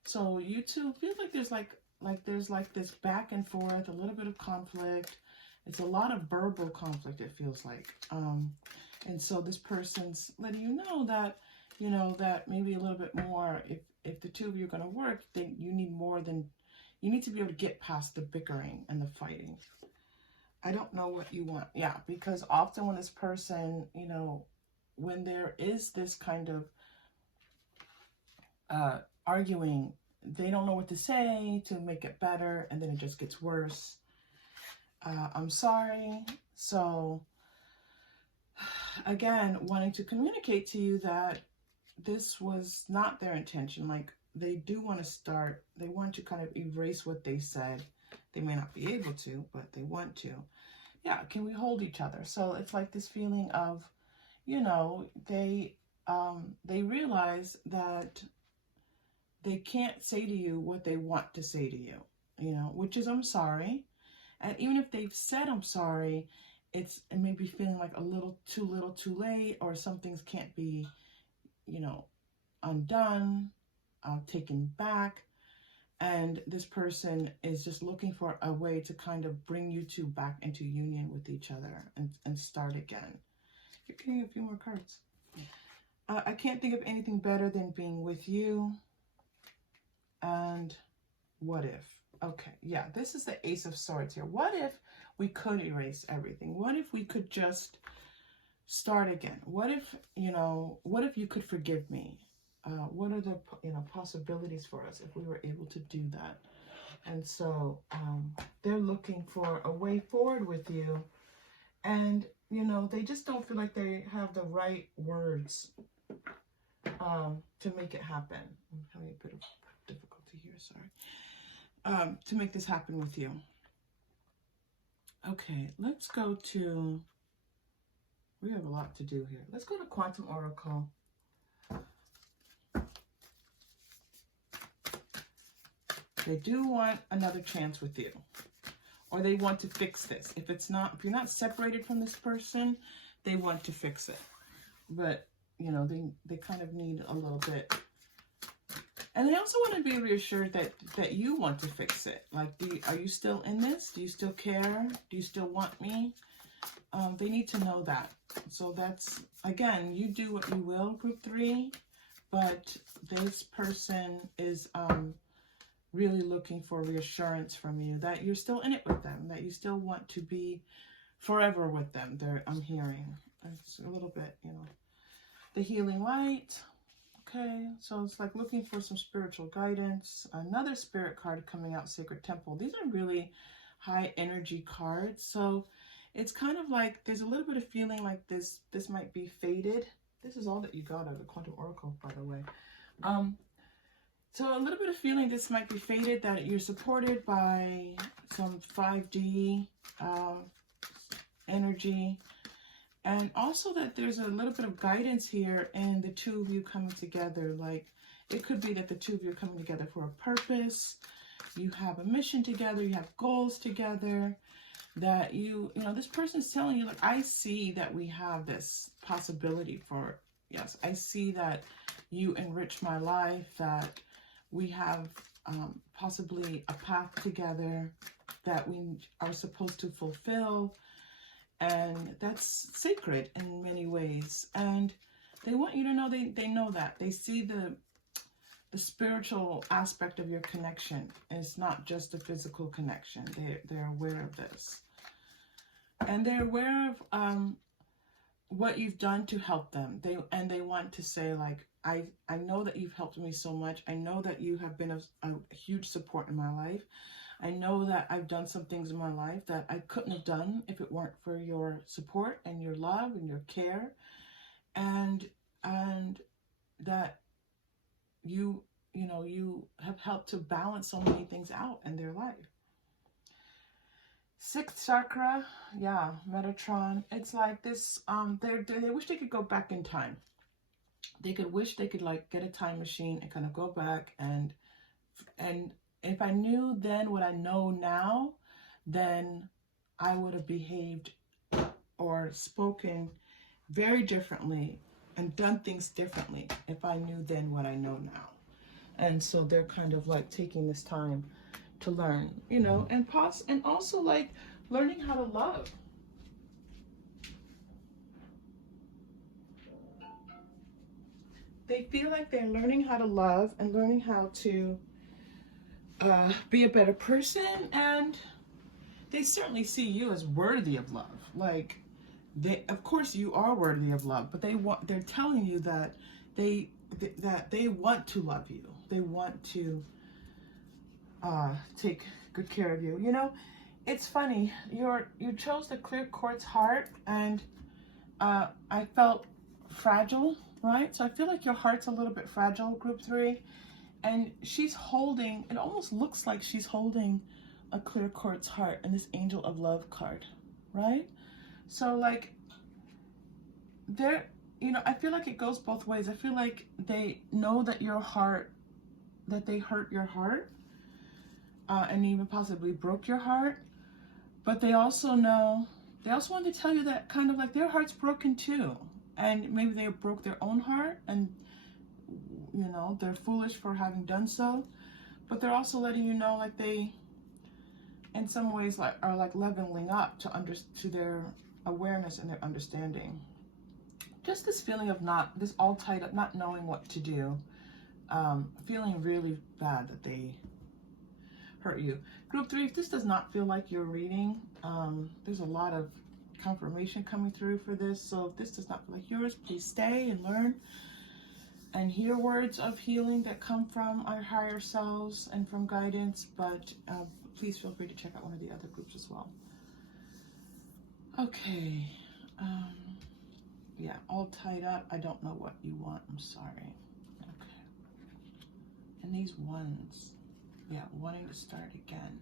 So you two feel like there's like this back and forth, a little bit of conflict. It's a lot of verbal conflict, it feels like. And so this person's letting you know that, you know, that maybe a little bit more, if the 2 of you are going to work, then you need more than, you need to be able to get past the bickering and the fighting. I don't know what you want. Yeah, because often when this person, you know, when there is this kind of arguing, they don't know what to say to make it better, and then it just gets worse. I'm sorry. So again, wanting to communicate to you that this was not their intention. Like they do want to start, they want to kind of erase what they said. They may not be able to, but they want to. Yeah, can we hold each other? So it's like this feeling of, you know, they realize that they can't say to you what they want to say to you, you know, which is I'm sorry. And even if they've said I'm sorry, it may be feeling like a little too late, or some things can't be, you know, undone, taken back. And this person is just looking for a way to kind of bring you two back into union with each other and start again. You're getting a few more cards. I can't think of anything better than being with you. And what if? Okay, yeah, this is the Ace of Swords here. What we could erase everything? What if we could just start again? What if, what if you could forgive me? What are the, possibilities for us if we were able to do that? And so they're looking for a way forward with you. And, they just don't feel like they have the right words to make it happen. I'm having a bit of difficulty here, sorry. To make this happen with you. Okay, let's go to, we have a lot to do here. Let's go to Quantum Oracle. They do want another chance with you, or they want to fix this. If you're not separated from this person, they want to fix it. But, they kind of need a little bit. And they also want to be reassured that you want to fix it. Like, are you still in this? Do you still care? Do you still want me? They need to know that. So that's, again, you do what you will, group 3. But this person is really looking for reassurance from you that you're still in it with them, that you still want to be forever with them. I'm hearing. It's a little bit, The healing light. Okay, so it's like looking for some spiritual guidance. Another spirit card coming out, Sacred Temple. These are really high energy cards. So it's kind of like there's a little bit of feeling like this might be fated. This is all that you got out of the Quantum Oracle, by the way. So a little bit of feeling this might be fated, that you're supported by some 5D energy. And also that there's a little bit of guidance here in the two of you coming together. Like, it could be that the two of you are coming together for a purpose. You have a mission together. You have goals together. That this person's telling you, like, I see that we have this possibility for, yes, I see that you enrich my life, that we have possibly a path together that we are supposed to fulfill. And that's sacred in many ways. And they want you to know they know that. They see the spiritual aspect of your connection. It's not just a physical connection. They're aware of this. And they're aware of what you've done to help them. They want to say, like, I know that you've helped me so much. I know that you have been a huge support in my life. I know that I've done some things in my life that I couldn't have done if it weren't for your support and your love and your care, and that you have helped to balance so many things out in their life. 6th chakra, yeah, Metatron. It's like this. They wish they could go back in time. They could wish they could, like, get a time machine and kind of go back and if I knew then what I know now, then I would have behaved or spoken very differently and done things differently if I knew then what I know now. And so they're kind of like taking this time to learn, and pause, and also like learning how to love. They feel like they're learning how to love and learning how to be a better person, and they certainly see you as worthy of love. Like, of course you are worthy of love, but they're telling you that they want to love you. They want to take good care of you. It's funny. You chose the clear quartz heart, and I felt fragile, right? So I feel like your heart's a little bit fragile, group 3. And she's holding, it almost looks like she's holding a clear quartz heart and this Angel of Love card, right? So like, I feel like it goes both ways. I feel like they know that that they hurt your heart, and even possibly broke your heart. But they also want to tell you that kind of like their heart's broken too. And maybe they broke their own heart, and they're foolish for having done so, but they're also letting you know, like, they in some ways are like leveling up to their awareness and their understanding. Just this feeling of this all tied up, not knowing what to do, feeling really bad that they hurt you. Group 3, if this does not feel like your reading, there's a lot of confirmation coming through for this. So if this does not feel like yours, please stay and learn and hear words of healing that come from our higher selves and from guidance. But please feel free to check out one of the other groups as well. Okay. Yeah, all tied up. I don't know what you want. I'm sorry. Okay. And these ones. Yeah, wanting to start again.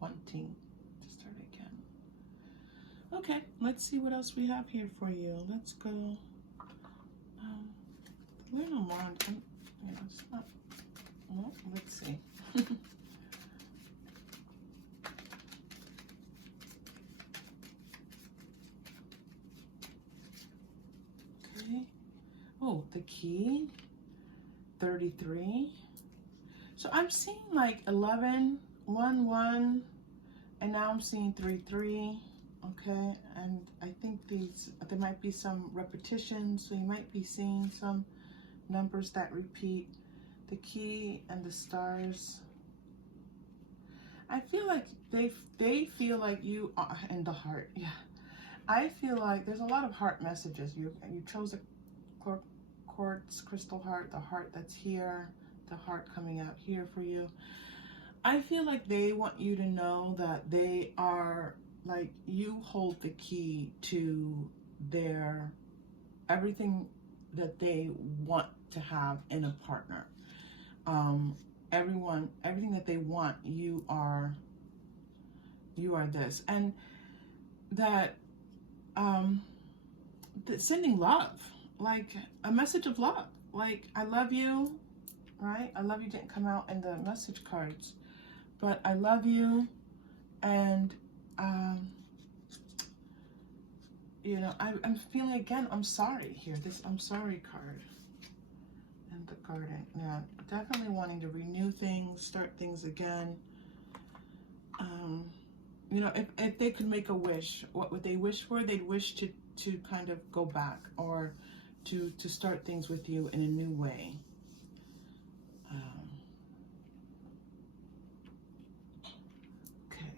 Wanting to start again. Okay, let's see what else we have here for you. Let's go. Learn no more. You know, it's not. Well, let's see. Okay. Oh, the key. 33. So I'm seeing like 11, 1, 1, and now I'm seeing 3, 3. Okay, and I think there might be some repetition, so you might be seeing some numbers that repeat. The key and the stars. I feel like they feel like you are in the heart. Yeah, I feel like there's a lot of heart messages. You chose a quartz crystal heart, the heart that's here, the heart coming out here for you. I feel like they want you to know that they are, like, you hold the key to their everything that they want to have in a partner. Everything that they want, you are this, and that sending love, like a message of love, like I love you, right? I love you didn't come out in the message cards, but I love you, and you know, I'm feeling again, I'm sorry here, this I'm sorry card. And the garden, yeah, definitely wanting to renew things, start things again. You know, if they could make a wish, what would they wish for? They'd wish to kind of go back, or to start things with you in a new way. Okay.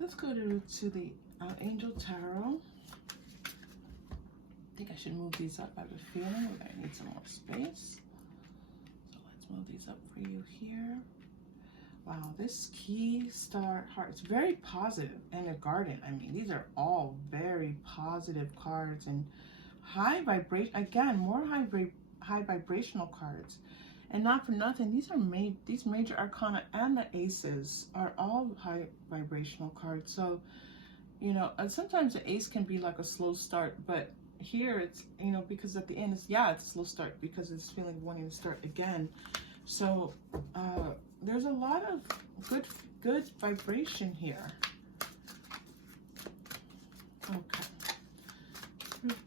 Let's go to the Angel Tarot. I think I should move these up. I have a feeling that I need some more space. So let's move these up for you here. Wow, this key, star, heart, it's very positive. And a garden, I mean, these are all very positive cards and high vibration. Again, more high vibrational cards. And not for nothing, these major arcana and the aces are all high vibrational cards. So, you know, sometimes the ace can be like a slow start, but here it's, you know, because at the end it's a slow start because it's feeling wanting to start again. So there's a lot of good vibration here. Okay.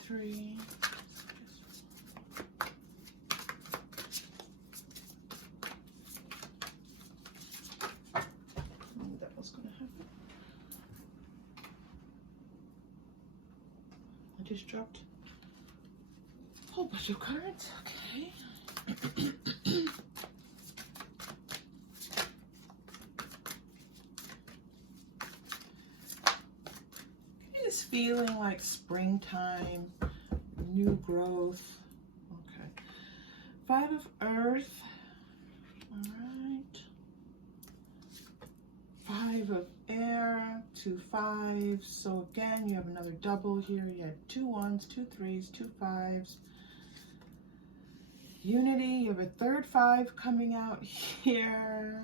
3. That was gonna happen. I just dropped a whole bunch of cards. Okay. It's feeling like springtime, new growth. Okay. 5 of Earth. All right. 5 of Air, 2 5s. So again, you have another double here. You had 2 1s, 2 3s, 2 5s. Unity, you have a third 5 coming out here.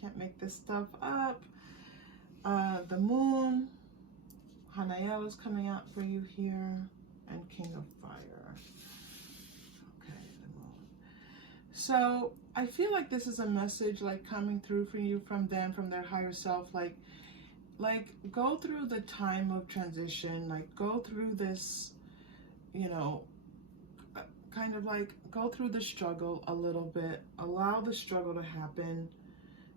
Can't make this stuff up. The Moon, Hanael is coming out for you here. And King of Fire. Okay, the Moon. So I feel like this is a message like coming through for you from them, from their higher self. Like go through the time of transition. Like go through this, you know, kind of like go through the struggle a little bit. Allow the struggle to happen.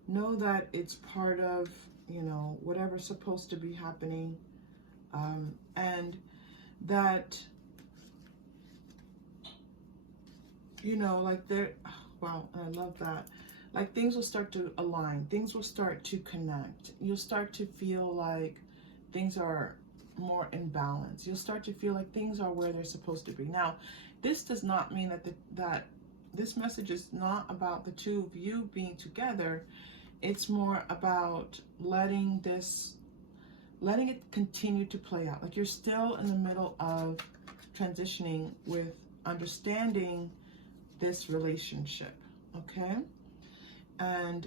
Know that it's part of, you know, whatever's supposed to be happening. And that, you know, like they're, wow, I love that. like things will start to align, things will start to connect. You'll start to feel like things are more in balance. You'll start to feel like things are where they're supposed to be. Now, this does not mean that this message is not about the two of you being together. It's more about letting it continue to play out. Like you're still in the middle of transitioning with understanding this relationship, okay? And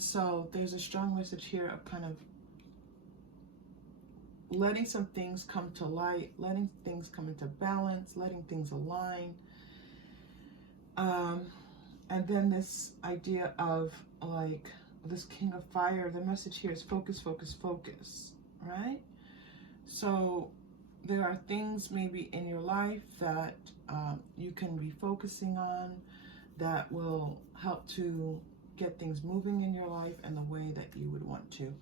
so there's a strong message here of kind of letting some things come to light, letting things come into balance, letting things align. And then this idea of like this King of Fire, the message here is focus, focus, focus, right? So there are things maybe in your life that you can be focusing on that will help to get things moving in your life and the way that you would want to.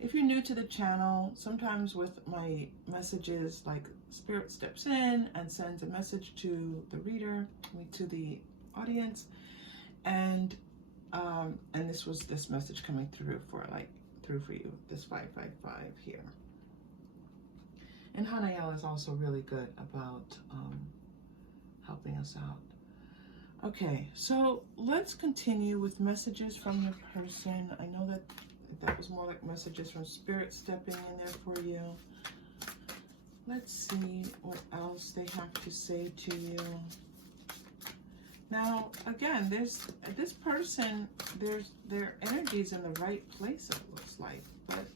If you're new to the channel, sometimes with my messages, like Spirit steps in and sends a message to the reader, to the audience, and this message coming through for you, this 555 here. And Hanael is also really good about helping us out. Okay, so let's continue with messages from your person. I know that was more like messages from Spirit stepping in there for you. Let's see what else they have to say to you. Now, again, this person, their energy is in the right place, it looks like, but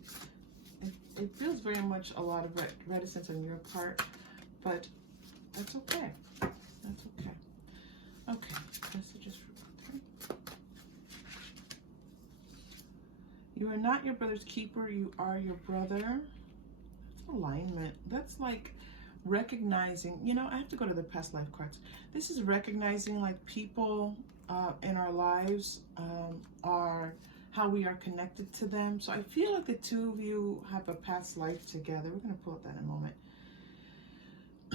it feels very much a lot of reticence on your part, but that's okay. That's okay. Okay, messages for you are not your brother's keeper, you are your brother. That's alignment. That's like recognizing, you know, I have to go to the past life cards. This is recognizing like people in our lives are how we are connected to them. So I feel like the two of you have a past life together. We're going to pull up that in a moment.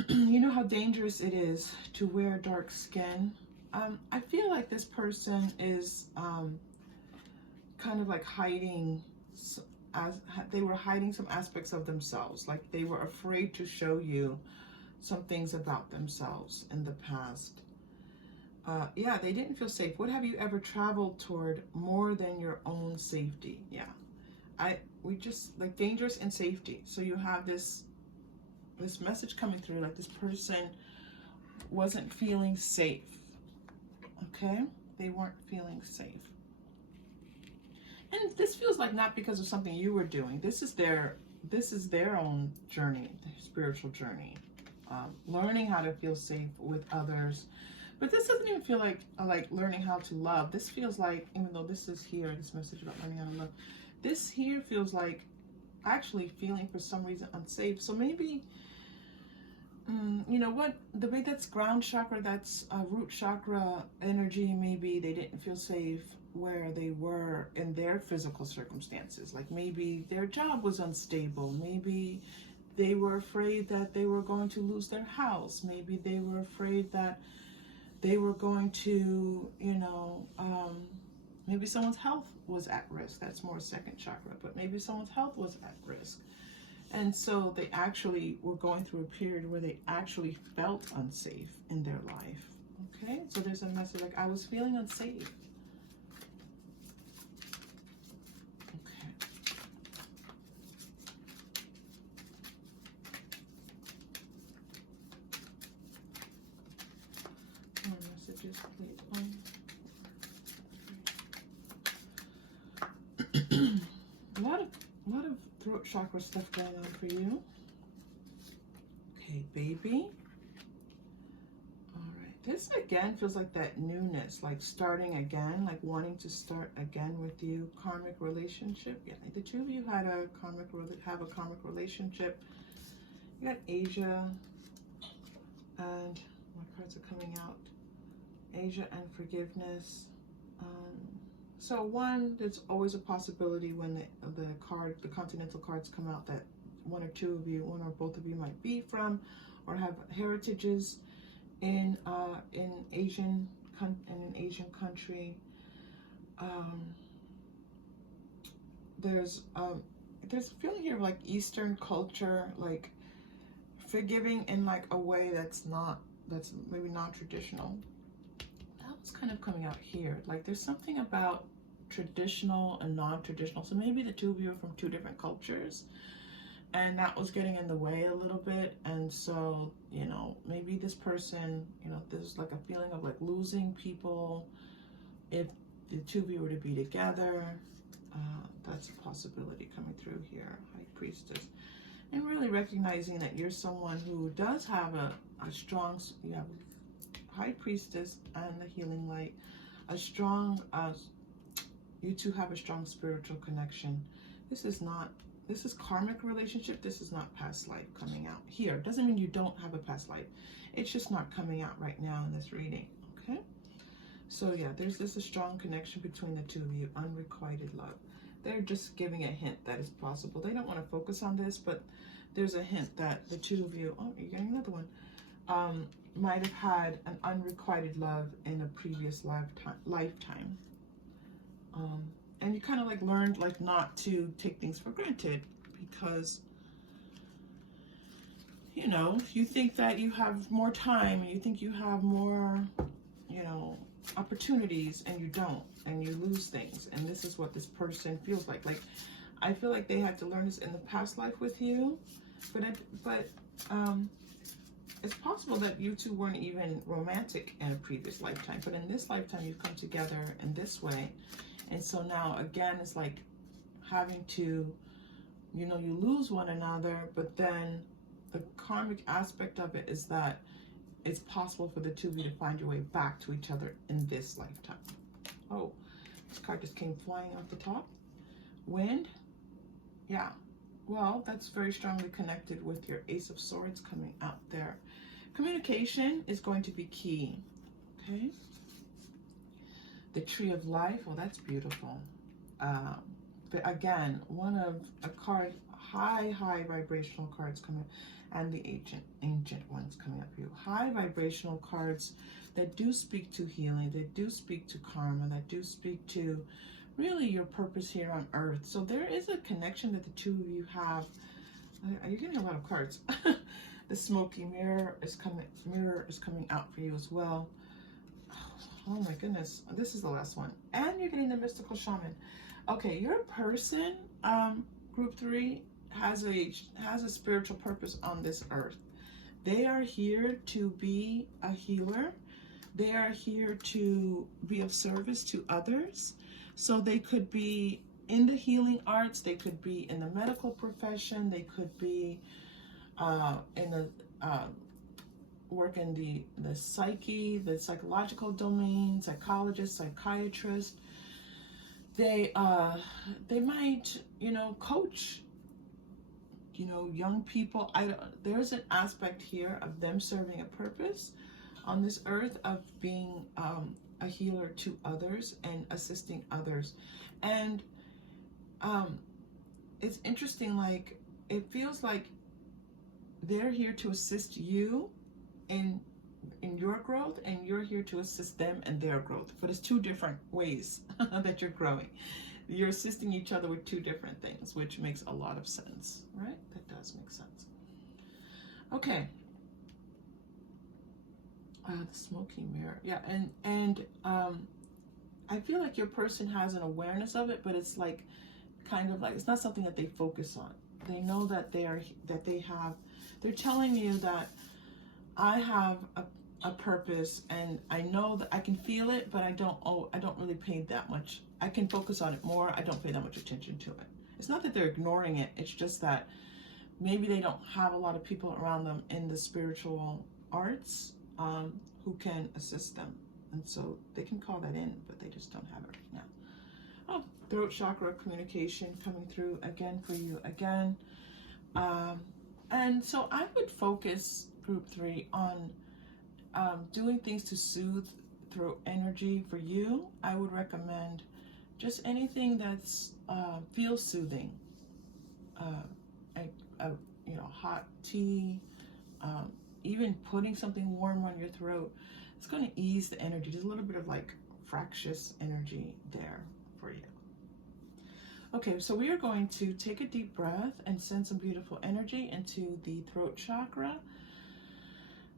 You know how dangerous it is to wear dark skin. I feel like this person is kind of like hiding, they were hiding some aspects of themselves. Like they were afraid to show you some things about themselves in the past. Yeah, they didn't feel safe. What have you ever traveled toward more than your own safety? Yeah, we just like dangerous and safety. So you have this message coming through, like this person wasn't feeling safe. Okay, they weren't feeling safe. And this feels like not because of something you were doing. This is their own journey, their spiritual journey, learning how to feel safe with others. But this doesn't even feel like learning how to love. This feels like, even though this is here, this message about learning how to love, this here feels like actually feeling for some reason unsafe. So maybe, you know what, the way that's ground chakra, that's root chakra energy, maybe they didn't feel safe where they were in their physical circumstances. Like maybe their job was unstable. Maybe they were afraid that they were going to lose their house. Maybe they were afraid that they were going to, you know, maybe someone's health was at risk. That's more second chakra, but maybe someone's health was at risk. And so they actually were going through a period where they actually felt unsafe in their life. Okay, so there's a message like, I was feeling unsafe. Okay. More messages, please. A lot of throat chakra stuff going on for you. Okay, baby. All right. This again feels like that newness, like starting again, like wanting to start again with you. Karmic relationship. Yeah, like the two of you have a karmic relationship. You got Asia, and my cards are coming out. Asia and forgiveness. So one, there's always a possibility when the continental cards come out that one or two of you, one or both of you might be from or have heritages in an Asian country. there's a feeling here of like Eastern culture, like forgiving in like a way that's maybe non-traditional. That was kind of coming out here. Like there's something about traditional and non-traditional. So maybe the two of you are from two different cultures, and that was getting in the way a little bit. And so, you know, maybe this person, you know, there's like a feeling of like losing people if the two of you were to be together. That's a possibility coming through here, High Priestess. And really recognizing that you're someone who does have a strong, you have High Priestess and the Healing Light, a strong, you two have a strong spiritual connection. This is karmic relationship. This is not past life coming out here. Doesn't mean you don't have a past life. It's just not coming out right now in this reading, okay? So yeah, there's a strong connection between the two of you, unrequited love. They're just giving a hint that it's possible. They don't want to focus on this, but there's a hint that the two of you, oh, you're getting another one, might have had an unrequited love in a previous lifetime. And you kind of like learned like not to take things for granted because, you know, you think that you have more time, you think you have more, you know, opportunities, and you don't, and you lose things. And this is what this person feels like. Like, I feel like they had to learn this in the past life with you, but it's possible that you two weren't even romantic in a previous lifetime, but in this lifetime you've come together in this way. And so now again, it's like having to, you know, you lose one another, but then the karmic aspect of it is that it's possible for the two of you to find your way back to each other in this lifetime. Oh, this card just came flying off the top. Wind. Yeah. Well, that's very strongly connected with your Ace of Swords coming out there. Communication is going to be key. Okay. The Tree of Life. Well, that's beautiful. But again, a card, high vibrational cards coming, and the ancient ones coming up for you. High vibrational cards that do speak to healing, that do speak to karma, that do speak to really your purpose here on earth. So there is a connection that the two of you have. You're getting a lot of cards. The Smoky Mirror is coming out for you as well. Oh my goodness, this is the last one. And you're getting the Mystical Shaman. Okay, your person, group 3, has a spiritual purpose on this earth. They are here to be a healer. They are here to be of service to others. So they could be in the healing arts, they could be in the medical profession, they could be in the work in the psyche, the psychological domain, psychologist, psychiatrist. They might, you know, coach, you know, young people. There's an aspect here of them serving a purpose on this earth of being a healer to others and assisting others. And it's interesting, like, it feels like they're here to assist you in your growth, and you're here to assist them in their growth. But it's two different ways that you're growing. You're assisting each other with two different things, which makes a lot of sense, right? That does make sense. Okay. The Smoky Mirror. Yeah, and I feel like your person has an awareness of it, but it's like kind of like it's not something that they focus on. They know that they're telling you that I have a purpose, and I know that I can feel it, but I don't really pay that much. I can focus on it more. I don't pay that much attention to it. It's not that they're ignoring it. It's just that maybe they don't have a lot of people around them in the spiritual arts who can assist them. And so they can call that in, but they just don't have it right now. Oh, throat chakra communication coming through again for you again. And so I would focus, group 3, on doing things to soothe throat energy for you. I would recommend just anything that's feels soothing. You know, hot tea, even putting something warm on your throat. It's going to ease the energy. Just a little bit of like fractious energy there for you. Okay, so we are going to take a deep breath and send some beautiful energy into the throat chakra.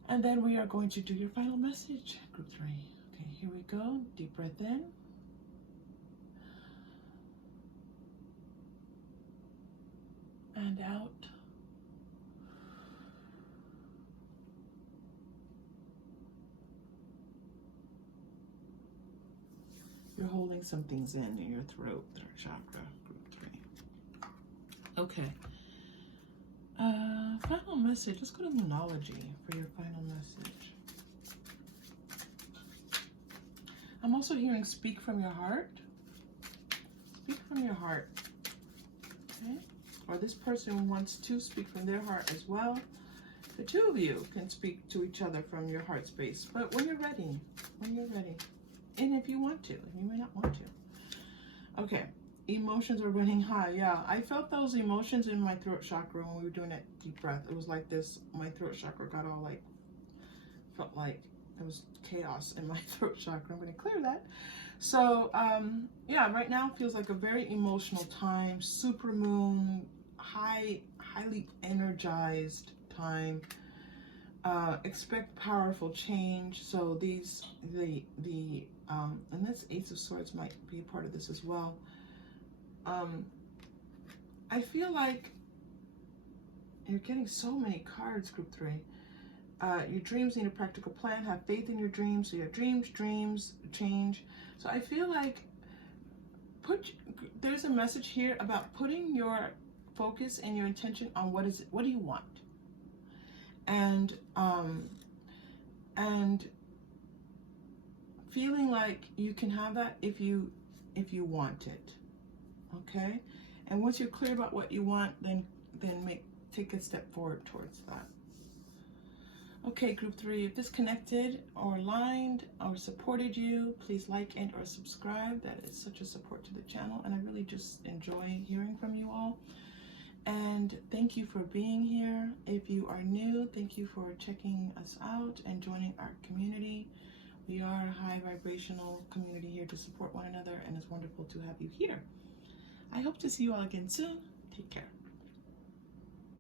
And then we are going to do your final message, group 3. Okay, here we go. Deep breath in. And out. You're holding some things in your throat chakra, group 3. Okay. Final message. Let's go to Moonology for your final message. I'm also hearing speak from your heart. Speak from your heart. Okay. Or this person wants to speak from their heart as well. The two of you can speak to each other from your heart space, but when you're ready, and if you want to, and you may not want to. Okay, emotions are running high. Yeah, I felt those emotions in my throat chakra when we were doing that deep breath. It was like this, my throat chakra got all like, felt like there was chaos in my throat chakra. I'm going to clear that. So, yeah, right now feels like a very emotional time, super moon, highly energized time. Expect powerful change. So these, and this Ace of Swords might be a part of this as well. I feel like you're getting so many cards, group 3. Your dreams need a practical plan. Have faith in your dreams. So your dreams change. So I feel like there's a message here about putting your focus and your intention on what do you want, and feeling like you can have that if you want it. Okay, and once you're clear about what you want, then take a step forward towards that. Okay, group 3, if this connected or aligned or supported you, please like and or subscribe. That is such a support to the channel, and I really just enjoy hearing from you all. And thank you for being here. If you are new, thank you for checking us out and joining our community. We are a high vibrational community here to support one another, and it's wonderful to have you here. I hope to see you all again soon. Take care.